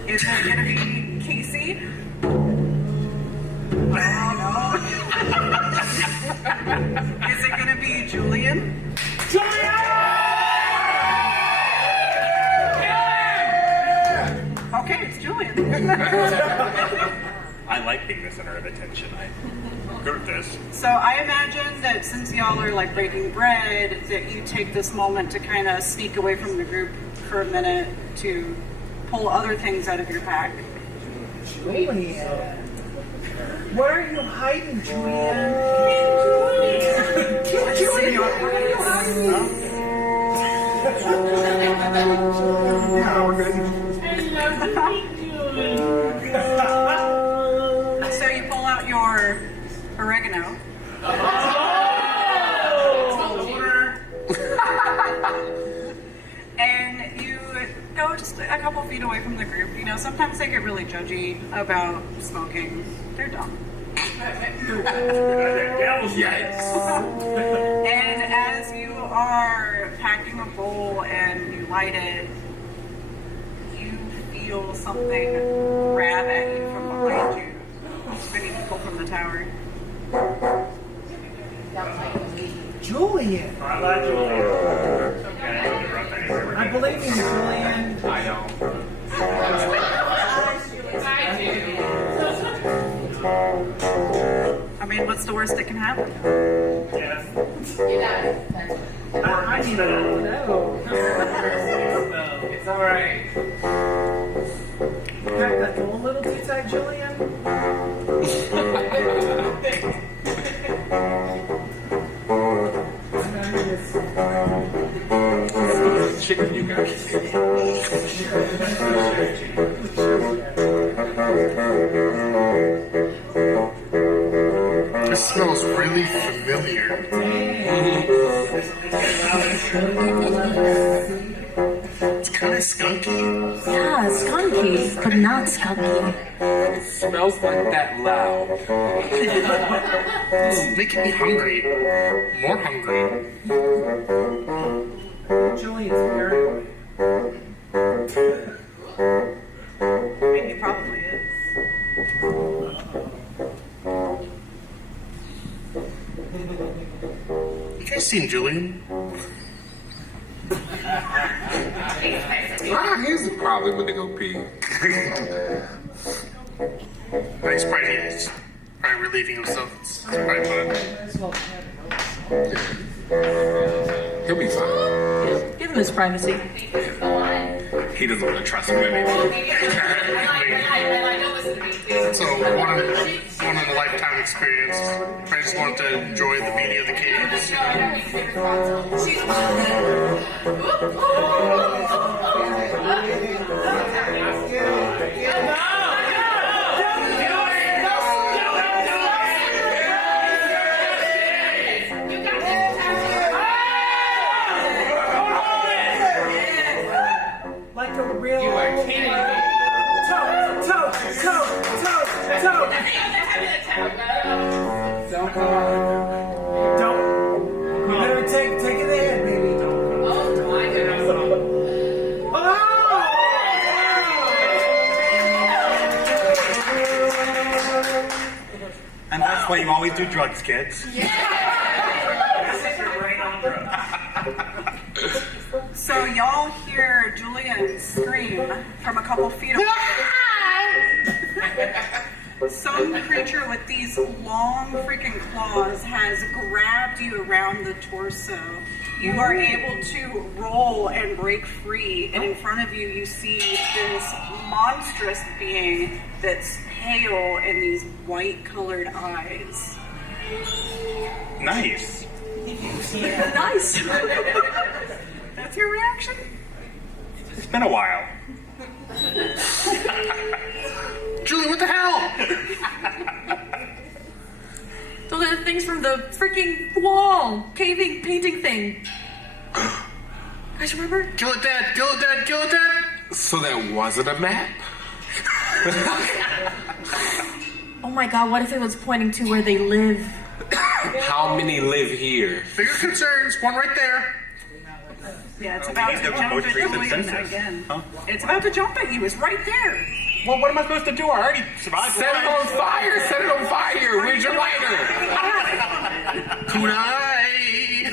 is it going to be Casey? No. Is it going to be Julian? Okay, it's Julian. I like being the center of attention. I good at this. So I imagine that since y'all are like breaking bread, that you take this moment to kind of sneak away from the group for a minute to pull other things out of your pack. Julian. What are you hiding, Julian? Julian, what are you hiding? So you pull out your oregano. And you go just a couple feet away from the group. You know, sometimes they get really judgy about smoking. They're dumb. Yikes. And as you are packing a bowl and you light it, you feel something grab at you from behind you. It's pretty people from the tower. Julian. I like Julian. I believe in you, Julian. I know. I mean, what's the worst that can happen? Yes. I need to know. It's alright. You got that one little too tight, Julian? Chicken, you guys. This smells really familiar. It's kind of skunky. Yeah, skunky, but not skunky. It smells like that loud. It's making me hungry. More hungry. Julian's paranoid. I mean, he probably is. You guys seen Julian? He's probably when they go pee. He's probably relieving himself. It's probably fun. He'll be fine. Give him his privacy. He doesn't want to trust women. I know So one in a lifetime experience. I just wanted to enjoy the beauty of the caves. Like a real. You are kidding me. Toe. Don't come on. Don't. You better take it ahead, baby. Oh my goodness. And that's why you always do drugs, kids. So y'all hear Julian scream from a couple feet away. Some creature with these long freaking claws has grabbed you around the torso. You are able to roll and break free, and in front of you, you see this monstrous being that's pale and these white-colored eyes. Nice. Nice. That's your reaction? It's been a while. Julie, what the hell? Those are the things from the freaking wall, caving, painting thing. Guys, remember? Kill it dead, kill it dead, kill it dead! So that wasn't a map? Oh my god, what if it was pointing to where they live? How many live here? Bigger concerns, one right there. Yeah, it's about to jump at Julian again. Huh? It's about to jump at you. It's right there. Well, what am I supposed to do? I already survived. Set it on fire! Set it on fire! Where's your lighter? Kunai!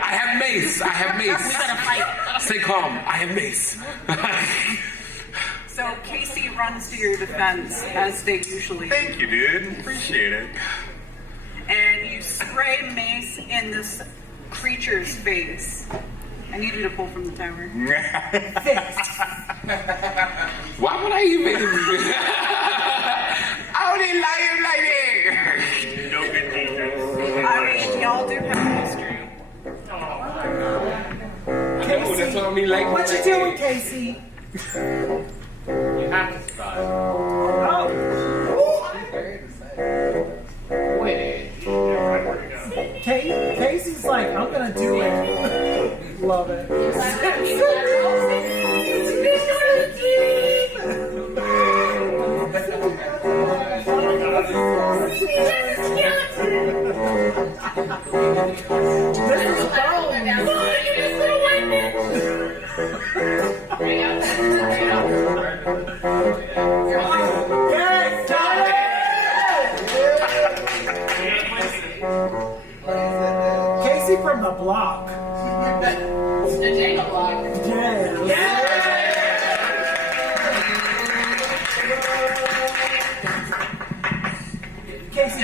I have mace! I have mace! We gotta fight. Stay calm. I have mace. So Casey runs to your defense, as they usually do. Thank you, dude. Appreciate it. And you spray mace in this creature's face. I need you to pull from the tower. Why would I even? I didn't like him like that. No good defense. I mean, y'all do have history. Oh, that's what I mean. Like What you doing, Casey? You have to survive. Oh. Casey's like, I'm gonna do it. Love it. Casey from the block. The Dana block. Casey,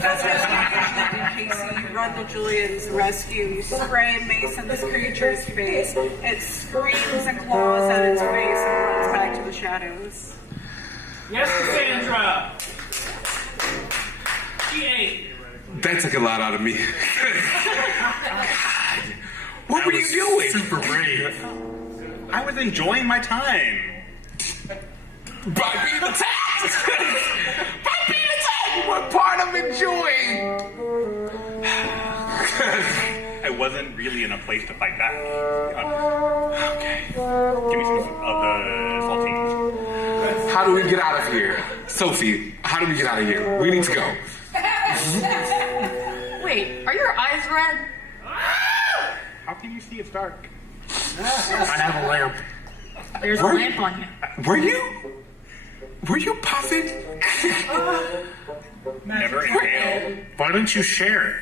That's what you usually do, Casey. You run to Julian's rescue. You spray mace in this creature's face. It screams and claws at its face and runs back to the shadows. Yes, Cassandra. She ate. that took a lot out of me. God. What were you doing? Super brave. I was enjoying my time. By being attacked! By being attacked! What part of enjoying? I wasn't really in a place to fight back. Okay. Give me some of the saltines. How do we get out of here? Sophie, how do we get out of here? We need to go. Wait, are your eyes red? How can you see it's dark? I have a lamp. There's a Were- lamp on you. Were you puffing? Never inhale. Why don't you share?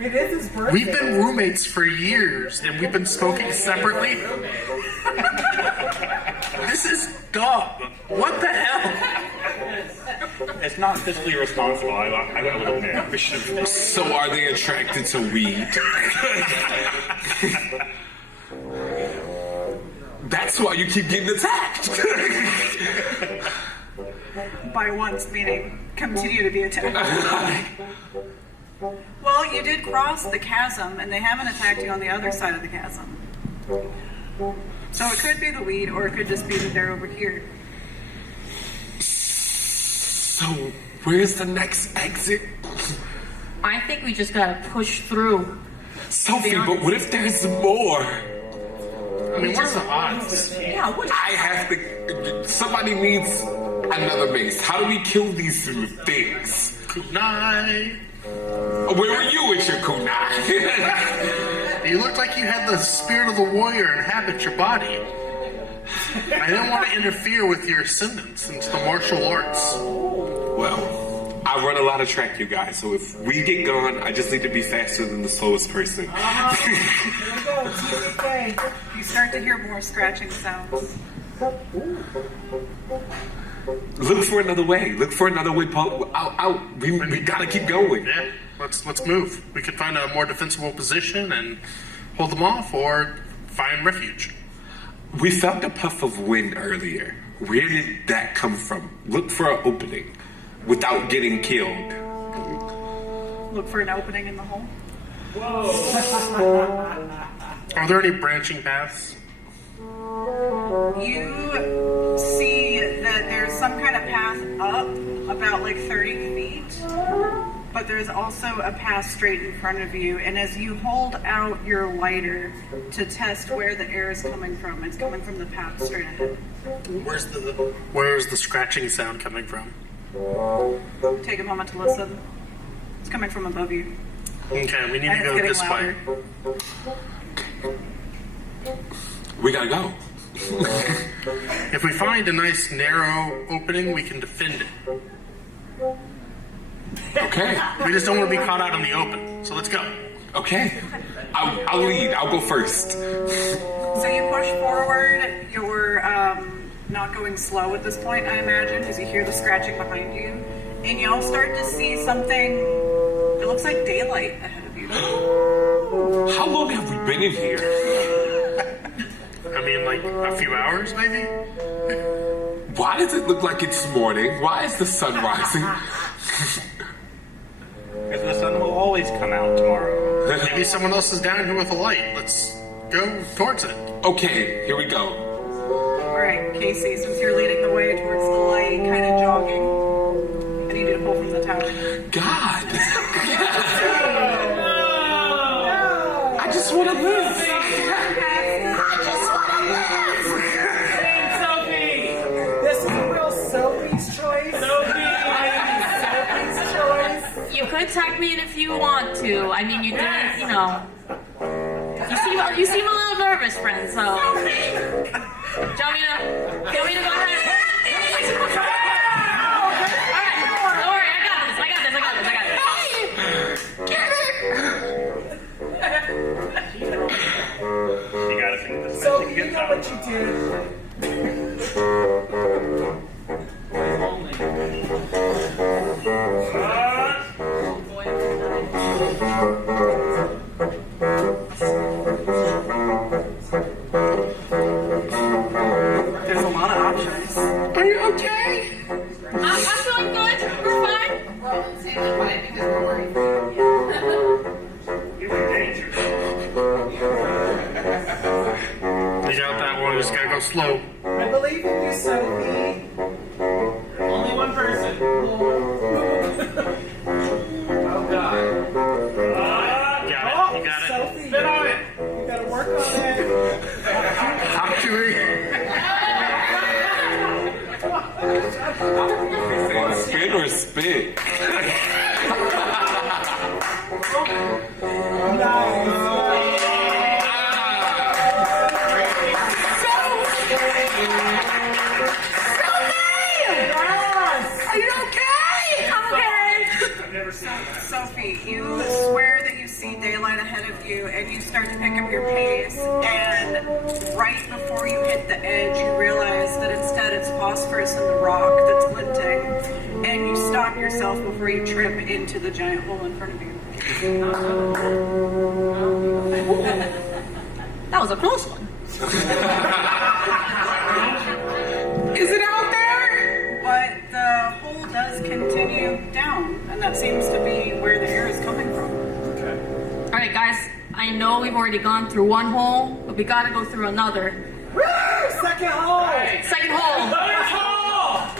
it is his birthday. We've been roommates for years, and we've been smoking separately. This is dumb. What the hell? It's not fiscally responsible. I got a little bit. We should have. So are they attracted to weed? That's That's why you keep getting attacked. By ones, meaning continue to be attacked. Well, you did cross the chasm, and they haven't attacked you on the other side of the chasm. So it could be the weed, or it could just be that they're over here. So, where's the next exit? I think we just gotta push through. Sophie, but what if there's more? I mean, what are the odds? Yeah, what? I have to. Somebody needs another mace. How do we kill these things? Kunai. Where were you with your kunai? You looked like you had the spirit of the warrior inhabit your body. I didn't want to interfere with your ascendance into the martial arts. Well, I run a lot of track, you guys, so if we get gone, I just need to be faster than the slowest person. Here we go, TDK. You start to hear more scratching sounds. Look for another way. Look for another way. Out. We gotta keep going. Yeah, let's move. We could find a more defensible position and hold them off, or find refuge. We felt a puff of wind earlier. Where did that come from? Look for an opening without getting killed. Look for an opening in the hole. Are there any branching paths? You see that there's some kind of path up about like 30 feet, but there's also a path straight in front of you, and as you hold out your lighter to test where the air is coming from, it's coming from the path straight ahead. Where's the scratching sound coming from? Take a moment to listen. It's coming from above you. Okay, we need And to go it's this getting way. louder. We gotta go. If we find a nice narrow opening, we can defend it. Okay. We just don't want to be caught out in the open. So let's go. Okay. I'll lead. I'll go first. So you push forward. You're not going slow at this point, I imagine, as you hear the scratching behind you. And y'all start to see something that looks like daylight ahead of you. How long have we been in here? I mean, like a few hours, maybe? Why does it look like it's morning? Why is the sun rising? Because the sun will always come out tomorrow. Maybe someone else is down here with a light. Let's go towards it. Okay, here we go. Alright, Casey, since you're leading the way towards the light, kind of jogging, I need you to pull from the tower. God! I just want to live! This is a real Sophie's choice. Sophie's choice. You could tag me in if you want to. I mean, you didn't, you know. You seem a little nervous, friend, so. Do you want me to go ahead? Alright, don't worry, I got this. You gotta finish this. Sophie, you know what you did. There's a lot of options. Are you okay? I'm feeling good. We're fine. We're all in the same quiet because we're worried for you. You're in danger. You got that one. Just gotta go slow. I believe in you, Sophie. Only one person. Oh God. You got it. Sophie, Spit on it. you gotta work on it. How do we? Spin or spit? Sophie, you swear that you see daylight ahead of you, and you start to pick up your pace, and right before you hit the edge, you realize that instead it's phosphorus in the rock that's glinting, and you stop yourself before you trip into the giant hole in front of you. That was a close one. Is it out there? But the hole does continue down, and that seems to be where the air is coming from. All right, guys. I know we've already gone through one hole, but we gotta go through another. Woo! Second hole! Second hole. Third hole!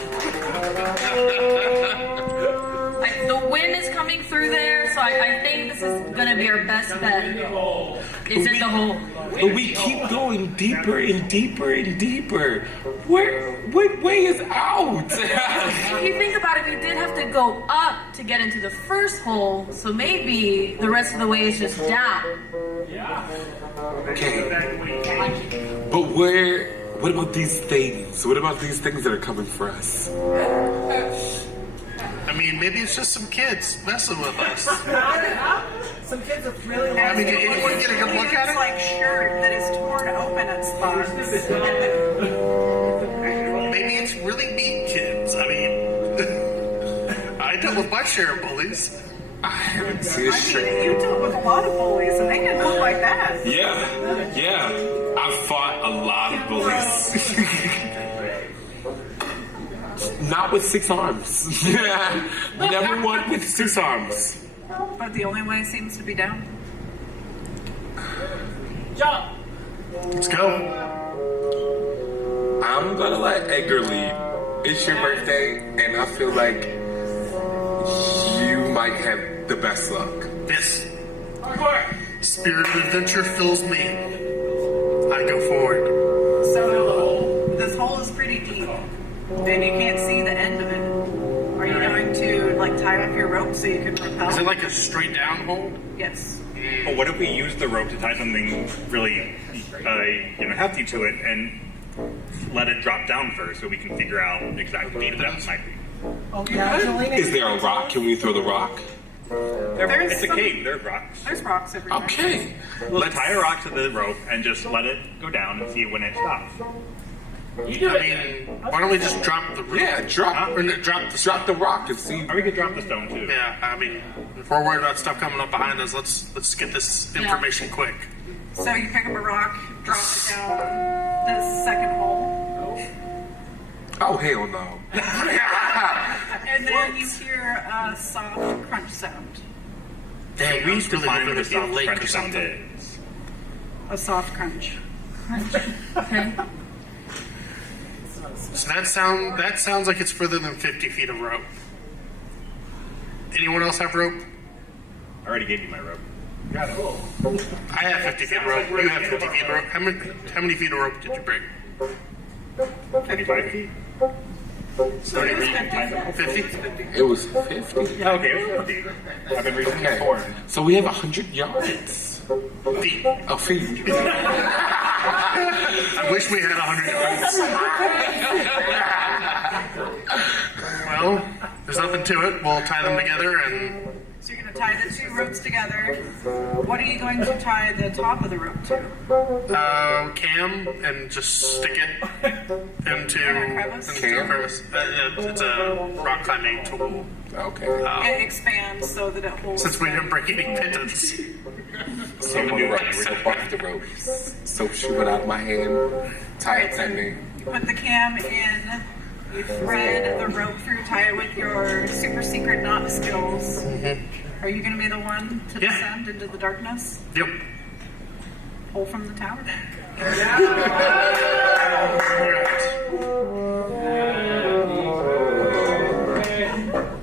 The wind is coming through there, so I think this is gonna be our best bet. It's in the hole. But we keep going deeper and deeper and deeper. What way is out? If you think about it, we did have to go up to get into the first hole, so maybe the rest of the way is just down. Okay. But what about these things? What about these things that are coming for us? I mean, maybe it's just some kids messing with us. Some kids are really I mean, anyone get a good look at It's it? like shirt that is torn open at spots. Maybe it's really mean kids. I mean, I dealt with my share of bullies. I haven't seen a I mean, shirt. you dealt with a lot of bullies, and they didn't look like that. Yeah. I've fought a lot of bullies. Not with 6 arms. Never one with 6 arms. But the only way seems to be down. Jump! Let's go. I'm gonna let Edgar lead. It's your birthday, and I feel like you might have the best luck. Yes. Spirit of adventure fills me. I go forward. So this hole is pretty deep, and you can't see the end of it. Are you going to like tie up your rope so you can rappel? Is it like a straight down hole? Yes. Well, what if we use the rope to tie something really, hefty to it and let it drop down first so we can figure out exactly what the depth might be? Is there a rock? Can we throw the rock? It's a cave. There's rocks. There's rocks everywhere. Okay. Let's tie a rock to the rope and just let it go down and see when it stops. I mean, why don't we just drop the rope? Yeah, drop the rock and see. Or we could drop the stone too. Yeah, I mean, if we're worried about stuff coming up behind us, let's get this information quick. So you pick up a rock, drop it down the second hole, Oh hell no. and then you hear a soft crunch sound. Damn, We used to find what a gonna be a soft lake or crunch sound something. is. A soft crunch. Okay. So that sounds like it's further than 50 feet of rope. Anyone else have rope? I already gave you my rope. I have 50 feet of rope. You have 50 feet of rope. How many feet of rope did you bring? 25 feet? 50? It was 50. Yeah, okay, it was 50. I've been reaching Okay. before. So we have 100 yards. Feet. Oh, feet. I wish we had 100 yards. Well, there's nothing to it. We'll tie them together and... So you're going to tie the two ropes together. What are you going to tie the top of the rope to? cam and just stick it into a crevice? a crevice. It's a rock climbing tool. Okay. It expands so that it holds. Since we didn't break any pittance. So I'm gonna set off the ropes. So shoot it out of my hand. Tie it to me. You put the cam in. You thread the rope through, tie it with your super secret knot skills. Are you going to be the one to descend into the darkness? Yep. Pull from the tower?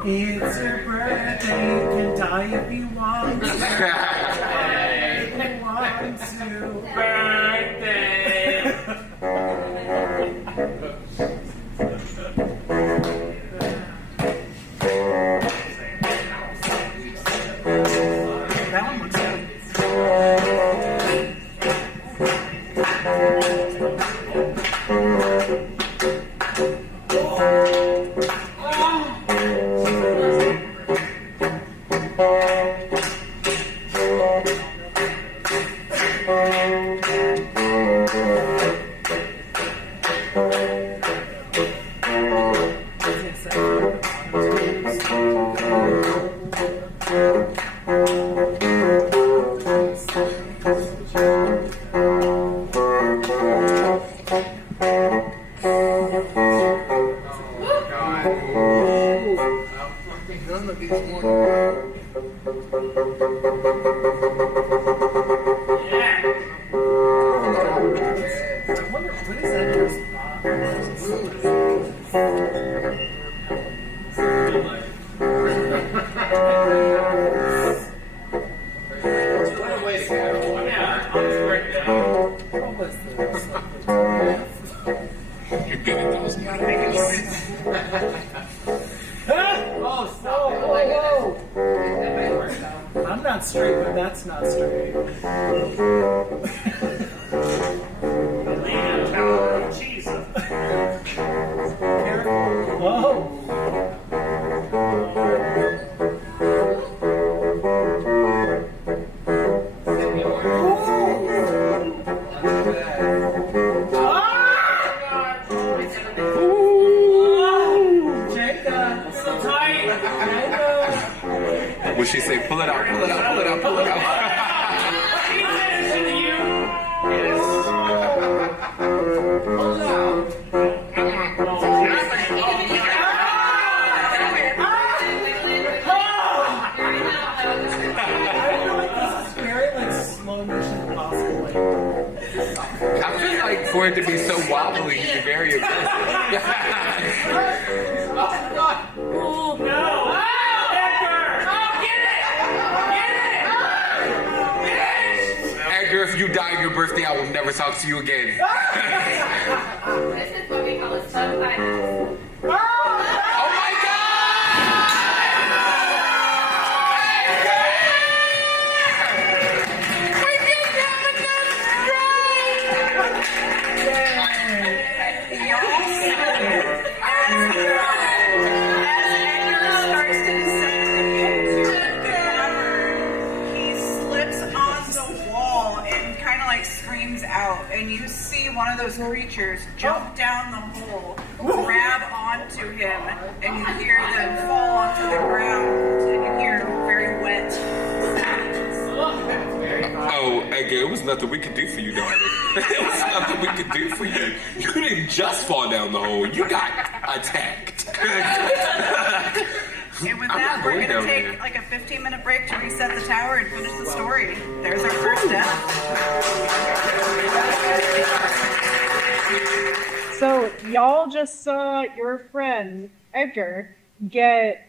It's your birthday, you can die if you want to. If you want to. Birthday. That one looks good. You're good at those. Oh, stop it. Whoa. I'm not straight, but that's not straight. Jesus. Whoa. What she say? Pull it out, pull it out, pull it out, pull it out. I feel like for it to be so wobbly, you're very aggressive. Oh, no! Edgar, if you die on your birthday, I will never talk to you again. This is what we call a subtitle. Oh my out, and you see one of those creatures jump down the hole, grab onto him, and you hear them fall onto the ground, and you hear very wet sounds. Oh, Edgar, it was nothing we could do for you, darling. It was nothing we could do for you. You didn't just fall down the hole. You got attacked. And with that, we're going to take like a 15-minute break to reset the tower and finish the story. There's our first death. So, y'all just saw your friend, Edgar, get,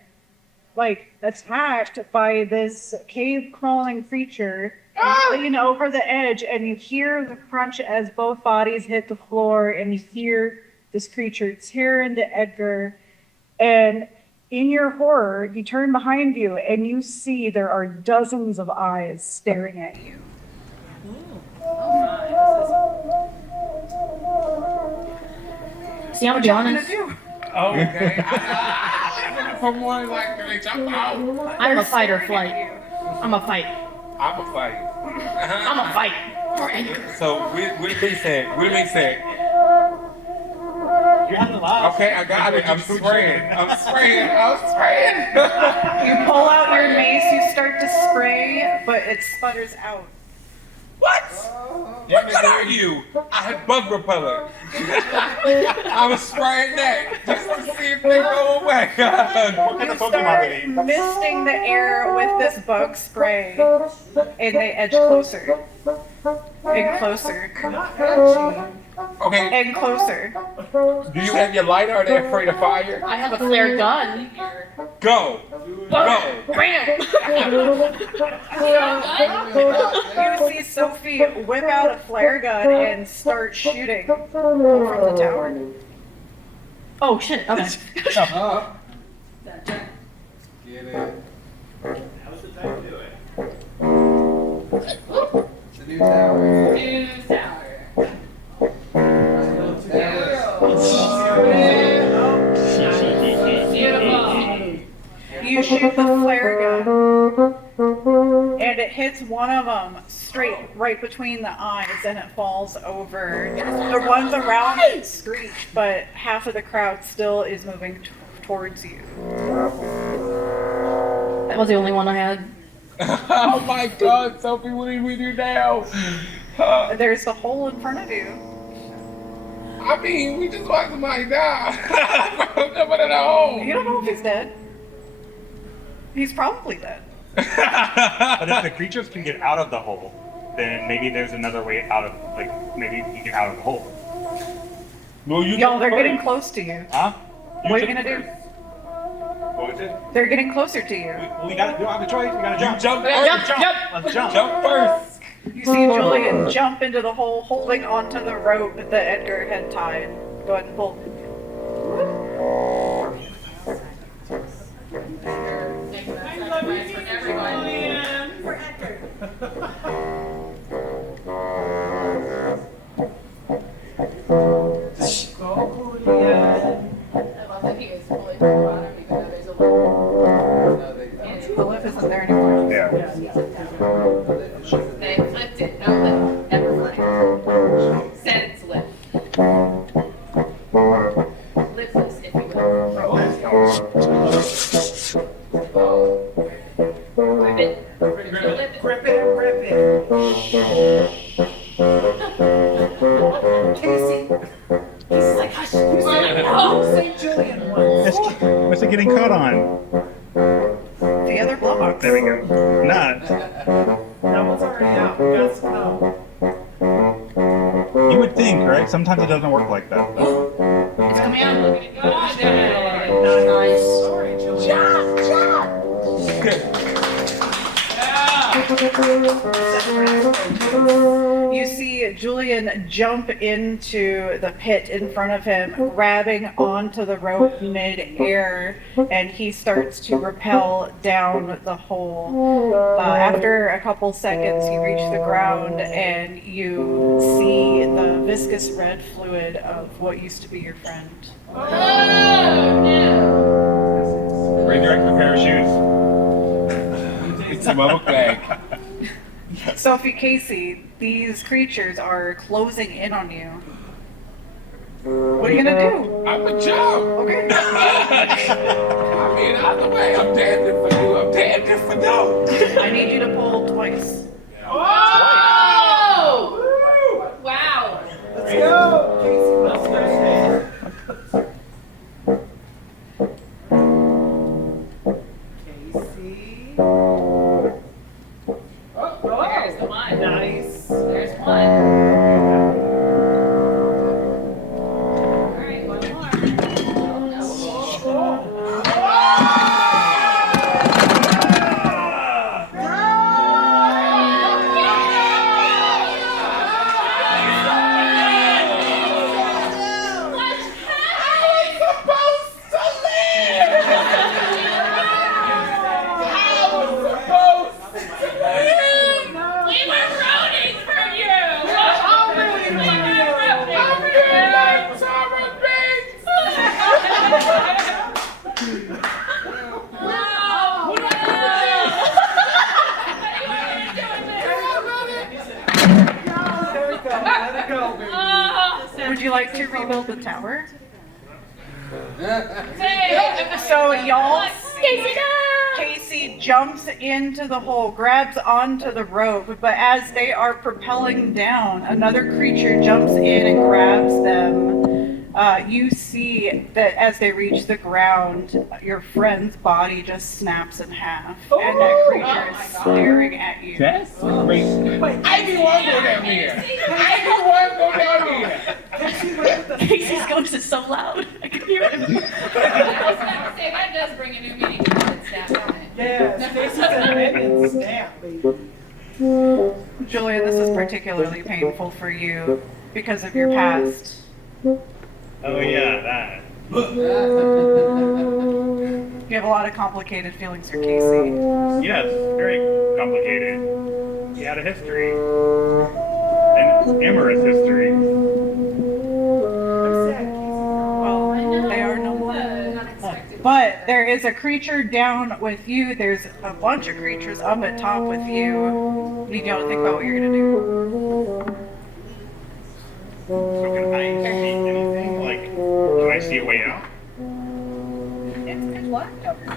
like, attacked by this cave-crawling creature and lean over the edge, and you hear the crunch as both bodies hit the floor, and you hear this creature tear into Edgar, and in your horror, you turn behind you, and you see there are dozens of eyes staring at you. See, I'm gonna be honest. Okay. From one, like, they jump out. I'm a fight or flight. I'm a fight. I'm a fight. I'm a fight for Edgar. So, what did he say? What did he say? You have the last. Okay, I got it. I'm spraying. You pull out your mace, you start to spray, but it sputters out. What? What good are you? I had bug repeller. I was spraying that just to see if they go away. You start misting the air with this bug spray, and they edge closer. And closer. Okay. And closer. Do you have your lighter? Or are they afraid of fire? I have a flare gun. Go. Bam! You see Sophie whip out a flare gun and start shooting from the tower. Oh shit, okay. Get it. Now's the time to do it. It's a new tower. New tower. You shoot the flare gun, and it hits one of them straight right between the eyes, and it falls over. The ones around it screech, but half of the crowd still is moving towards you. That was the only one I had. Oh my God, Sophie, what do we do now? There's the hole in front of you. I mean, we just watched somebody die. From jumping in a hole. You don't know if he's dead. He's probably dead. But if the creatures can get out of the hole, then maybe there's another way out of, like, maybe you get out of the hole. No, you Y'all, they're getting close to you. Huh? What are you gonna do? What was it? They're getting closer to you. We don't have a choice. We gotta jump. jump Let's first. jump. Let's jump. Jump first. You see Julian jump into the hole, holding onto the rope that Edgar had tied. Go ahead and pull. The lip isn't there anymore. Yeah. They flipped it. No lip. Never flipped. Said it's lip. Lipless, if you will. Rip it. Grip it and rip it. Casey. He's like, hush. You say, oh, St. Julian once. What's it getting caught on? The other blocks. There we go. Not. That one's already out. We got some help. You would think, right? Sometimes it doesn't work like that. It's coming out. Look at it go. Nice. Sorry, Julian. Jump, jump. You see Julian jump into the pit in front of him, grabbing onto the rope mid-air, and he starts to rappel down the hole. After a couple seconds, you reach the ground and you see the viscous red fluid of what used to be your friend. Oh, no. Redirect the pair of shoes. It's a mobile bag. Sophie, Casey, these creatures are closing in on you. What are you gonna do? I'm a jump. Okay. I mean, either way, I'm damned if I do, I'm damned if I don't. I need you to pull twice. Oh! Wow. Let's go. Casey, let's go. Casey. There's the one. Nice. There's one. Alright, one more. We were rooting for you! I'm rooting for you! I'm rooting There we go. Let it go, baby. Would you like to rebuild the tower? Hey! So y'all Casey, see no! Casey jumps into the hole, grabs onto the rope, but as they are propelling down, another creature jumps in and grabs them. You see that as they reach the ground, your friend's body just snaps in half, and that creature is staring at you. That's great. Everyone go down here. Everyone go down here. Casey's ghost is so loud. I can hear him. I was about to say, that does bring a new meaning to that staff, doesn't it? Yeah, Casey's a minion snap, baby. Julian, this is particularly painful for you because of your past. Oh yeah, that. You have a lot of complicated feelings for Casey. Yes, very complicated. He had a history. An amorous history. Well, they are no more. But there is a creature down with you. There's a bunch of creatures up at top with you. You gotta think about what you're gonna do. So can I see anything? Like, can I see a way out? It's black covered.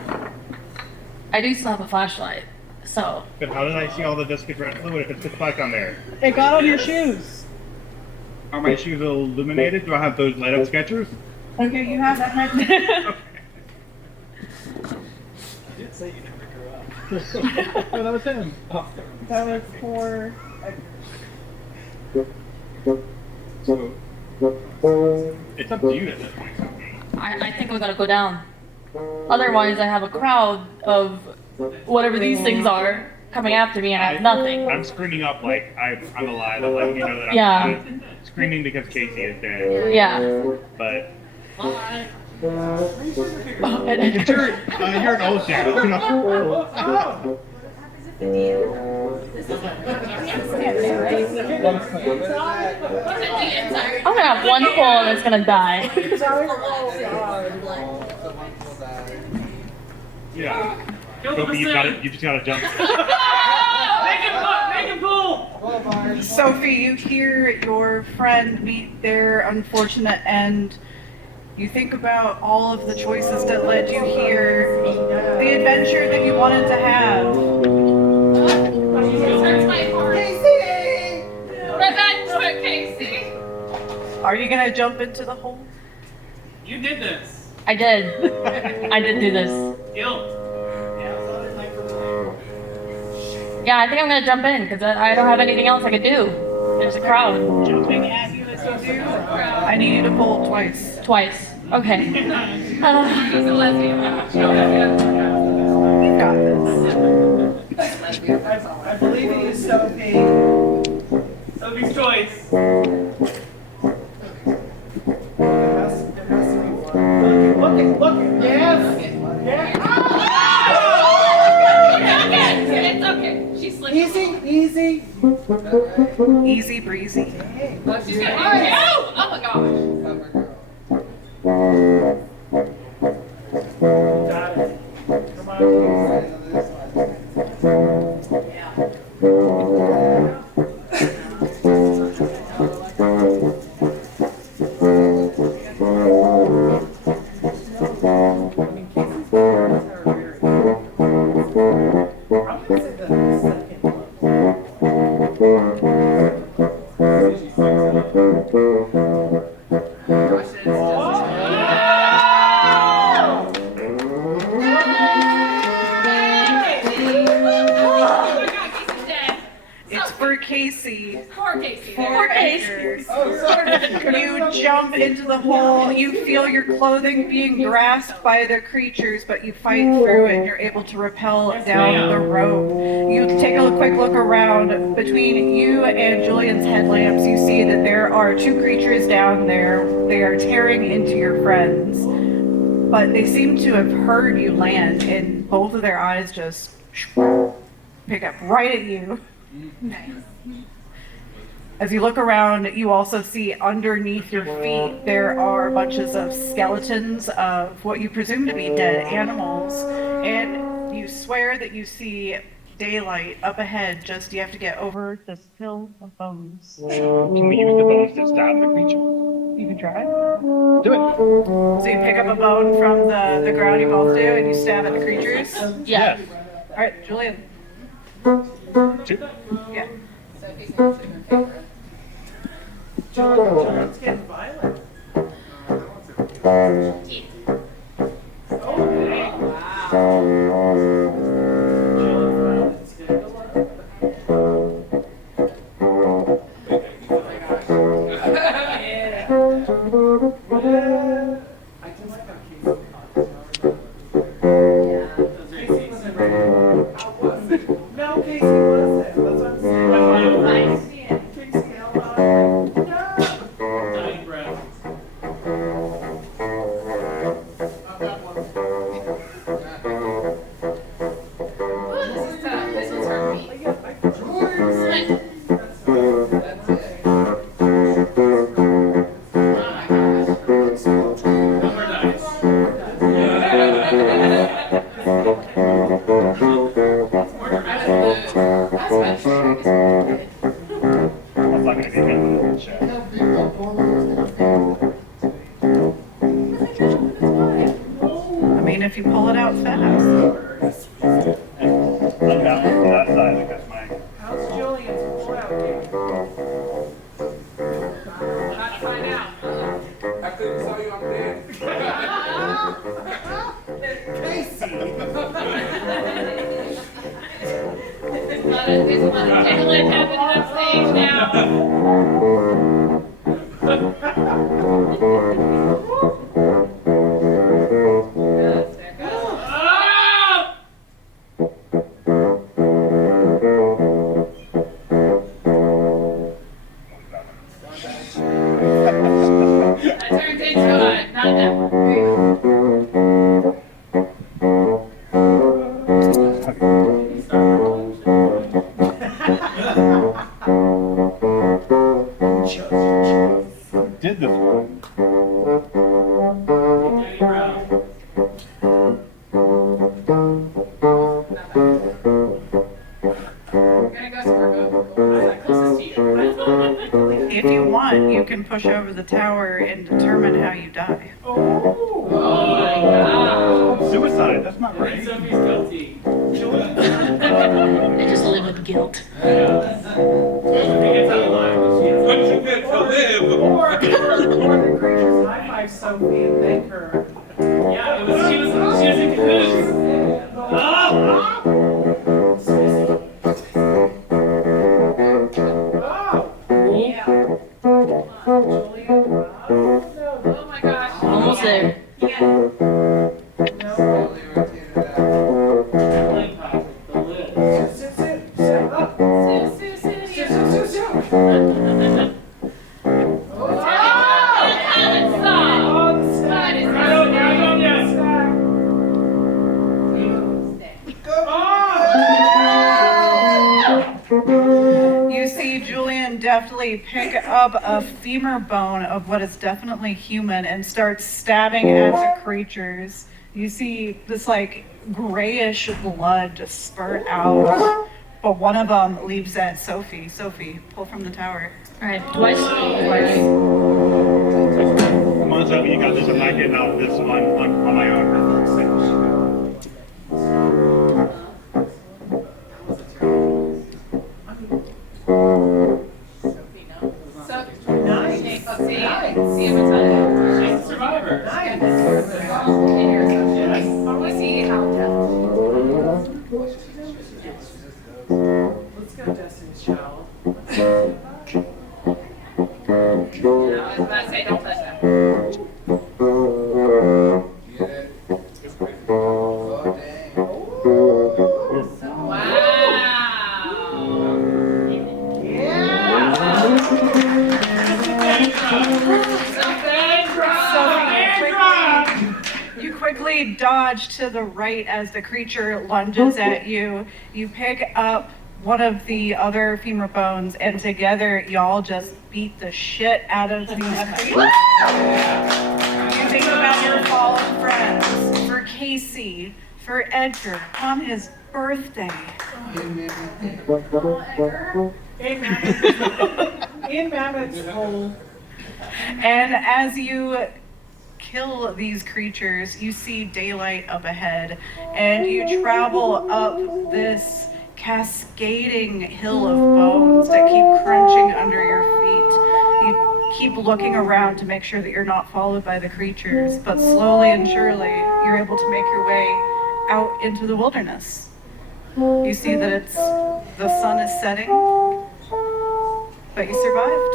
I do still have a flashlight, so But how did I see all the viscous red fluid if it's just black on there? It got on your shoes. Are my shoes illuminated? Do I have those light up sketchers? Okay, you have that head. Oh, that was him. Oh. That was for So, it's up to you at this point. I think we're gonna go down. Otherwise, I have a crowd of whatever these things are coming after me and I have nothing. I'm screaming up like I'm alive. I'm letting you know that I'm Yeah. screaming because Casey is dead. Yeah. But And Edgar. you're an old dad. I'm gonna have one pull and it's gonna die. Yeah. Sophie, you just gotta jump. Make him pull! Sophie, you hear your friend meet their unfortunate end. You think about all of the choices that led you here, the adventure that you wanted to have. Casey! Revenge for Casey! Are you gonna jump into the hole? You did this. I did. I did do this. Guilt. Yeah, I think I'm gonna jump in because I don't have anything else I could do. There's a crowd. Jumping at you as you do. I need you to pull twice. Twice. Okay. He's a lesbian. You've got this. I believe in you, Sophie. Sophie's choice. Look. Yes. It's okay. She's slipping. Easy. Easy breezy. Oh, she's gonna. Oh my gosh. Got it. Come It's for Casey. Poor Casey. For Edgar. You jump into the hole, you feel your clothing being grasped by the creatures, but you fight through it and you're able to rappel down the rope. You take a quick look around. Between you and Julian's headlamps, you see that there are two creatures down there. They are tearing into your friends, but they seem to have heard you land, and both of their eyes just pick up right at you. As you look around, you also see underneath your feet there are bunches of skeletons of what you presume to be dead animals, and you swear that you see daylight up ahead. Just you have to get over this hill of bones. Can we use the bones to stab the creature? You can try. Do it. So you pick up a bone from the ground, you both do, and you stab at the creatures. Yeah. All right, Julian. 2. Yeah. John's getting violent. No, Casey wasn't. That's what I'm saying. Casey, hello. Nine breaths. This is tough. This one's hurt me. Number dice. I'm not gonna be hitting the shit. I mean, if you pull it out fast. Look out to that side, like that's my. How's Julian's pull-out game? We're about to find out. After we saw you up there. Casey! Tickling happening on stage now. I turned into a, not that one. Did this one. If you want, you can push over the tower and determine how you die. Oh my god. Suicide, that's not right. Sophie's guilty. I just live with guilt. Sophie gets out of line, but she has But you get to live. Or the creatures high five Sophie and thank her. Yeah, she was in cahoots. Ah! Oh my gosh. Almost there. You see Julian definitely pick up a femur bone of what is definitely human and start stabbing at the creatures. You see this like grayish blood just spurt out, but one of them leaps at Sophie. Sophie, pull from the tower. Alright, twice. Come on, Sophie, you got this. I'm not getting out of this one on my own. She's a survivor. Let's go, Destiny's Child. You quickly dodge to the right as the creature lunges at you. You pick up one of the other femur bones, and together y'all just beat the shit out of these creatures. You think about your fallen friends, for Casey, for Edgar, on his birthday. In Mammoth's hole. And as you kill these creatures, you see daylight up ahead, and you travel up this cascading hill of bones that keep crunching under your feet. You keep looking around to make sure that you're not followed by the creatures, but slowly and surely you're able to make your way out into the wilderness. You see that the sun is setting, but you survived.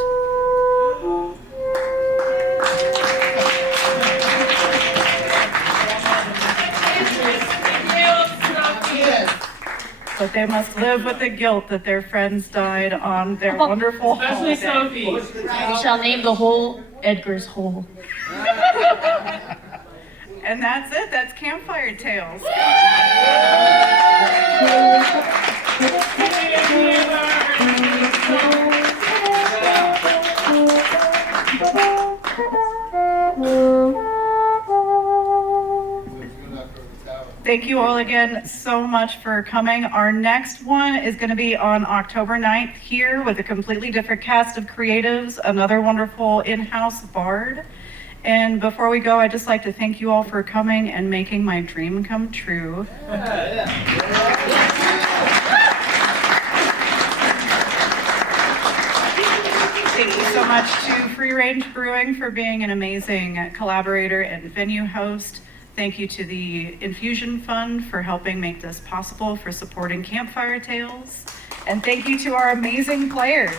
But they must live with the guilt that their friends died on their wonderful Especially holiday. Sophie. You shall name the hole Edgar's hole. And that's it. That's Campfire Tales. Thank you all again so much for coming. Our next one is going to be on October 9th here with a completely different cast of creatives, another wonderful in-house bard. And before we go, I'd just like to thank you all for coming and making my dream come true. Thank you so much to Free Range Brewing for being an amazing collaborator and venue host. Thank you to the Infusion Fund for helping make this possible, for supporting Campfire Tales. And thank you to our amazing players.